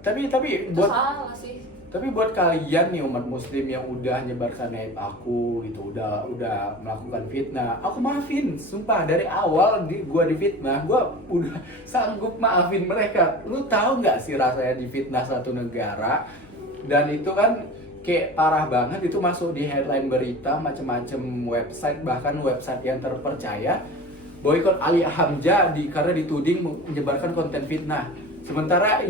tapi Itu buat salah sih. Tapi buat kalian nih umat muslim yang udah nyebarkan aib aku gitu, udah melakukan fitnah, aku maafin, sumpah dari awal gua difitnah, gua udah sanggup maafin mereka. Lu tahu nggak sih rasanya difitnah satu negara, dan itu kan kayak parah banget, itu masuk di headline berita macem-macem website, bahkan website yang terpercaya, boykot Ali Hamzah karena dituding menyebarkan konten fitnah. Sementara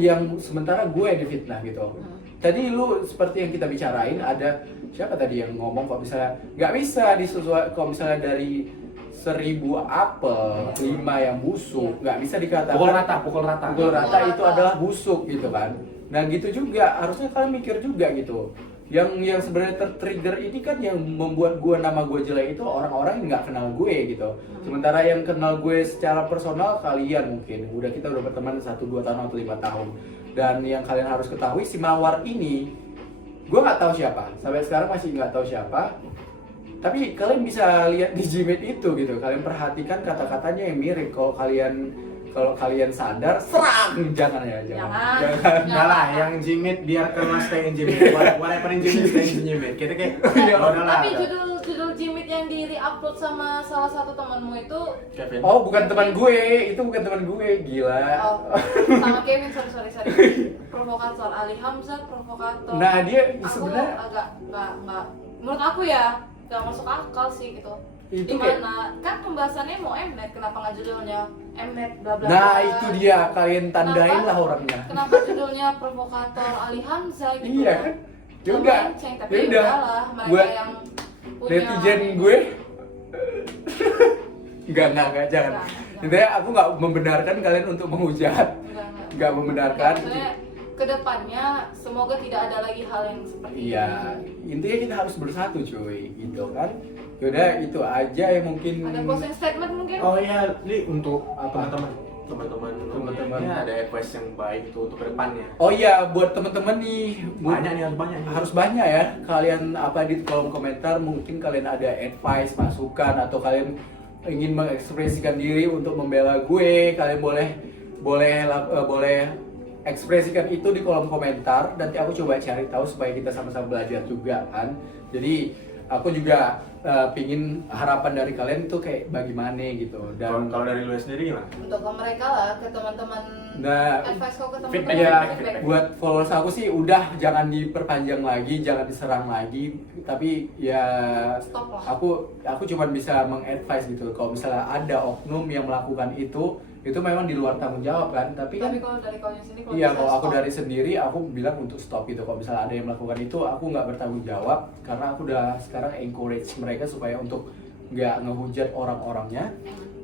gue difitnah gitu. Tadi lu seperti yang kita bicarain, ada siapa tadi yang ngomong kok misalnya nggak bisa disesuaikan, kalau misalnya dari 1000 apel 5 yang busuk, nggak bisa dikatakan Pukul rata. pukul rata itu adalah busuk gitu kan. Nah gitu juga harusnya kalian mikir juga gitu. Yang sebenarnya tertrigger ini kan yang membuat nama gue jelek itu orang-orang yang nggak kenal gue gitu. Sementara yang kenal gue secara personal kalian mungkin kita udah berteman 1-2 tahun atau 5 tahun. Dan yang kalian harus ketahui, si Mawar ini gue nggak tahu siapa, sampai sekarang masih nggak tahu siapa. Tapi kalian bisa lihat di Gmail itu gitu, kalian perhatikan kata-katanya yang mirip. Kalau kalian sadar, serang! Jangan ya, jangan. Enggak lah, yang Jimit biarkanlah stay in Jimit. Whatever in Jimit, stay in Jimit. Kita kayak udah lah. Tapi judul Jimit yang di re-upload sama salah satu temanmu itu Kevin. Oh, bukan teman gue, itu bukan teman gue, gila. sama Kevin, sorry. Provokator Ali Hamzah, provokator. Nah, dia Aku sebenarnya agak nggak menurut aku ya nggak masuk akal sih gitu. itu kayak, Dimana kan pembahasannya mau Mnet, kenapa nggak judulnya Mnet bla bla nah bla. itu dia, kalian tandain lah orangnya. Kenapa judulnya provokator Ali Hamzah gitu? Iya kan? Ya udah, Melenceng, tapi ya ya udah. udahlah, mereka Buat yang punya netizen gue, enggak, jangan. Enggak. Intinya aku nggak membenarkan kalian untuk menghujat, nggak membenarkan. Maksudnya kedepannya semoga tidak ada lagi hal yang seperti Iya, intinya kita harus bersatu cuy, gitu kan. Yaudah, itu aja yang mungkin. Ada closing statement mungkin? Oh iya, Li, untuk Apa? teman-teman ini ada request yang baik itu untuk kedepannya. Oh iya, buat temen-temen nih, Banyak nih, harus banyak nih. harus banyak ya. Kalian apa di kolom komentar, mungkin kalian ada advice, masukan, atau kalian ingin mengekspresikan diri untuk membela gue, kalian boleh ekspresikan itu di kolom komentar. Nanti aku coba cari tahu supaya kita sama-sama belajar juga kan. Jadi aku juga pingin harapan dari kalian itu kayak bagaimana gitu. Dan Kalau dari lu sendiri gimana? Untuk ke mereka lah, ke teman-teman, nah, advice kau ke Feedback, teman-teman, ya, feedback. buat followers aku sih udah jangan diperpanjang lagi, jangan diserang lagi. Tapi ya Stop lah. aku cuma bisa mengadvise gitu. Kalau misalnya ada oknum yang melakukan itu, itu memang di luar tanggung jawab kan. Tapi kan kalau dari kaunya sendiri, kalau iya, bisa kalau aku stop. dari sendiri aku bilang untuk stop gitu. Kalau misalnya ada yang melakukan itu, aku nggak bertanggung jawab karena aku udah sekarang encourage mereka supaya untuk nggak ngehujat orang-orangnya.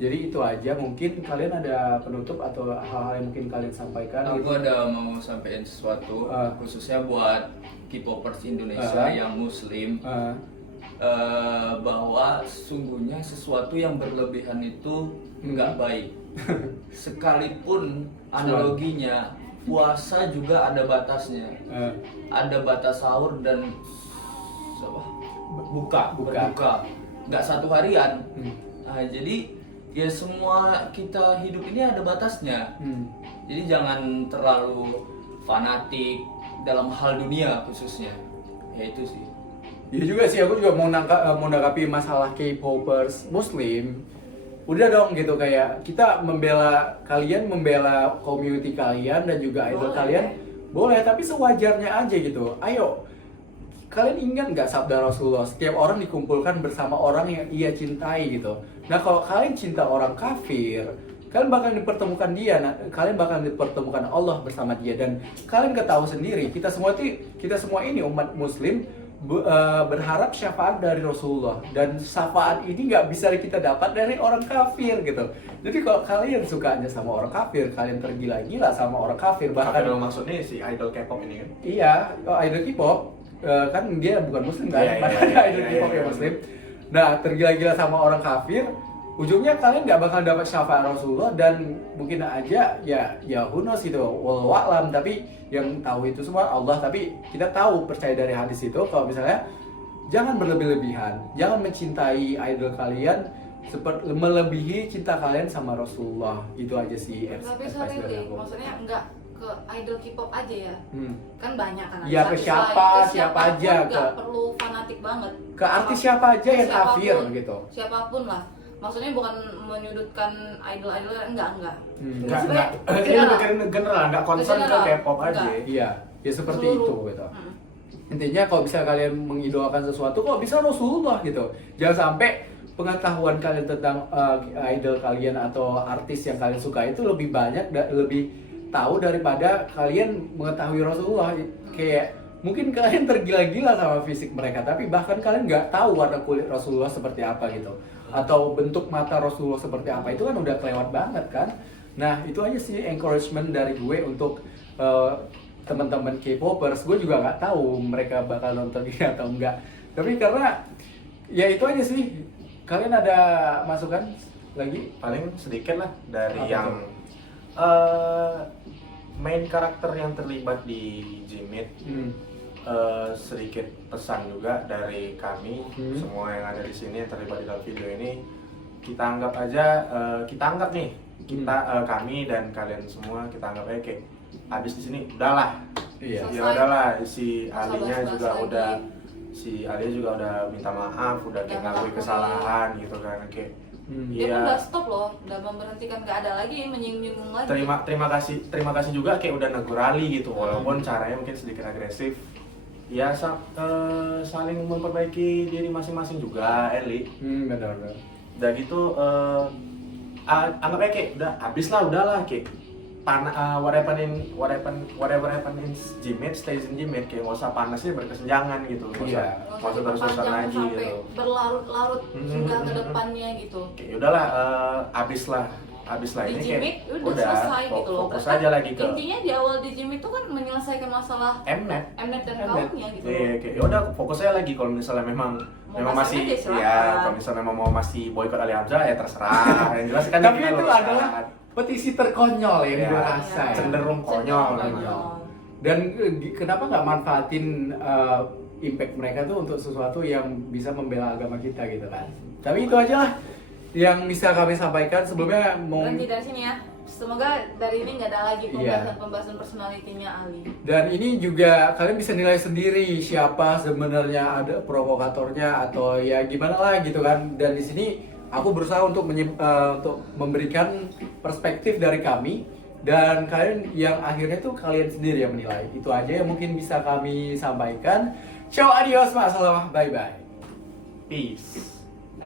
Jadi itu aja. Mungkin kalian ada penutup atau hal-hal yang mungkin kalian sampaikan Aku gitu? ada mau sampaikan sesuatu khususnya buat K-popers Indonesia yang Muslim, bahwa sesungguhnya sesuatu yang berlebihan itu nggak baik. Sekalipun analoginya puasa juga ada batasnya, ada batas sahur dan buka, berbuka, nggak satu harian. Nah, jadi ya semua kita hidup ini ada batasnya. Jadi jangan terlalu fanatik dalam hal dunia khususnya. Ya itu sih. Iya juga sih, aku juga mau menanggapi masalah K-popers Muslim. Udah dong gitu, kayak kita membela kalian, membela community kalian dan juga idol Boleh. kalian, boleh, tapi sewajarnya aja gitu. Ayo, kalian ingat nggak sabda Rasulullah, setiap orang dikumpulkan bersama orang yang ia cintai gitu. Nah kalau kalian cinta orang kafir, kalian bakal dipertemukan dia, kalian bakal dipertemukan Allah bersama dia. Dan kalian ketahui sendiri, kita semua ini umat Muslim berharap syafaat dari Rasulullah, dan syafaat ini nggak bisa kita dapat dari orang kafir gitu. Jadi kalau kalian sukanya sama orang kafir, kalian tergila-gila sama orang kafir, bahkan Kafir maksudnya si idol K-pop ini kan? iya, idol K-pop kan dia bukan Muslim kan, Iya, iya, mana iya, ada idol iya, K-pop iya. yang Muslim. Nah tergila-gila sama orang kafir, ujungnya kalian nggak bakal dapat syafaat Rasulullah, dan mungkin aja ya who knows gitu, wallahu a'lam, tapi yang tahu itu semua Allah. Tapi kita tahu, percaya dari hadis itu, kalau misalnya jangan berlebih-lebihan, jangan mencintai idol kalian seperti melebihi cinta kalian sama Rasulullah. Itu aja sih Tapi advice sorry dari deh, aku. maksudnya enggak ke idol K-pop aja ya. Kan banyak kan. Iya, ke artis siapa lain. Ke siapa siapapun aja, nggak ke- perlu fanatik banget. Ke artis siapa aja yang Siapapun. kafir gitu. Siapapun lah. Maksudnya bukan menyudutkan idol-idol, enggak. Enggak, Sebenarnya ini general. lebih general, enggak concern ke General. K-pop aja. Enggak. Iya, ya seperti Seluruh. itu gitu. Mm. Intinya kalau bisa kalian mengidolakan sesuatu, kok bisa Rasulullah gitu. Jangan sampai pengetahuan kalian tentang idol kalian atau artis yang kalian suka itu lebih banyak, lebih tahu daripada kalian mengetahui Rasulullah. Kayak mungkin kalian tergila-gila sama fisik mereka, tapi bahkan kalian nggak tahu warna kulit Rasulullah seperti apa gitu, atau bentuk mata Rasulullah seperti apa. Itu kan udah kelewat banget kan. Nah itu aja sih encouragement dari gue untuk teman-teman K-popers. Gue juga nggak tahu mereka bakal nonton ini atau enggak, tapi karena ya itu aja sih. Kalian ada masukan lagi? Paling sedikit lah dari Apa yang tuh? main karakter yang terlibat di Jimit. Sedikit pesan juga dari kami semua yang ada di sini yang terlibat di dalam video ini. Kita anggap aja, kami dan kalian semua, kita anggap aja kayak habis di sini udahlah. Iya. Ya udahlah, si Nggak usah Alinya bahas-bahas juga lagi. udah minta maaf, udah kayak Udah ngakui mengakui. kesalahan gitu kan, kayak Dia iya. pun udah stop loh, udah memberhentikan, nggak ada lagi menyinggung lagi. Terima kasih juga kayak udah negur Ali gitu, walaupun caranya mungkin sedikit agresif. Ya saling memperbaiki diri masing-masing juga, Eli. Benar-benar. Udah gitu anggapnya kayak udah habis lah, udahlah kayak whatever happen in Jimit stays in Jimit, kayak nggak usah panasnya berkesenjangan gitu, nggak usah Iya. Nggak usah masuk terus-terusan diperpanjang lagi sampai gitu. berlarut-larut hingga ke depannya gitu. Kayak udahlah habis lah Di ini Jimit kayak udah selesai gitu loh. fokus Kan aja lagi ke intinya di awal di Jimit itu kan menyelesaikan masalah Mnet. Mnet dan Mnet. kaumnya gitu. Iya, kayak yaudah fokus anya lagi. Kalau misalnya memang Mau masih pasang aja, silakan. ya, kalau misalnya memang mau masih boykot Ali Hamzah ya terserah. Yang jelas kan Tapi kita itu luruskan. adalah petisi terkonyol yang Iya. gue rasa ya. Cenderung konyol. Dan kenapa nggak manfaatin impact mereka tuh untuk sesuatu yang bisa membela agama kita gitu kan. Tapi itu aja lah yang bisa kami sampaikan. Sebelumnya mau, Berhenti dari sini ya. Semoga dari ini nggak ada lagi Iya. pembahasan personalitinya Ali. dan ini juga kalian bisa nilai sendiri siapa sebenarnya ada provokatornya atau ya gimana lah gitu kan. Dan di sini aku berusaha untuk untuk memberikan perspektif dari kami, dan kalian yang akhirnya tuh kalian sendiri yang menilai. Itu aja yang mungkin bisa kami sampaikan. Ciao, adios, ma'assalamah, bye bye. Peace.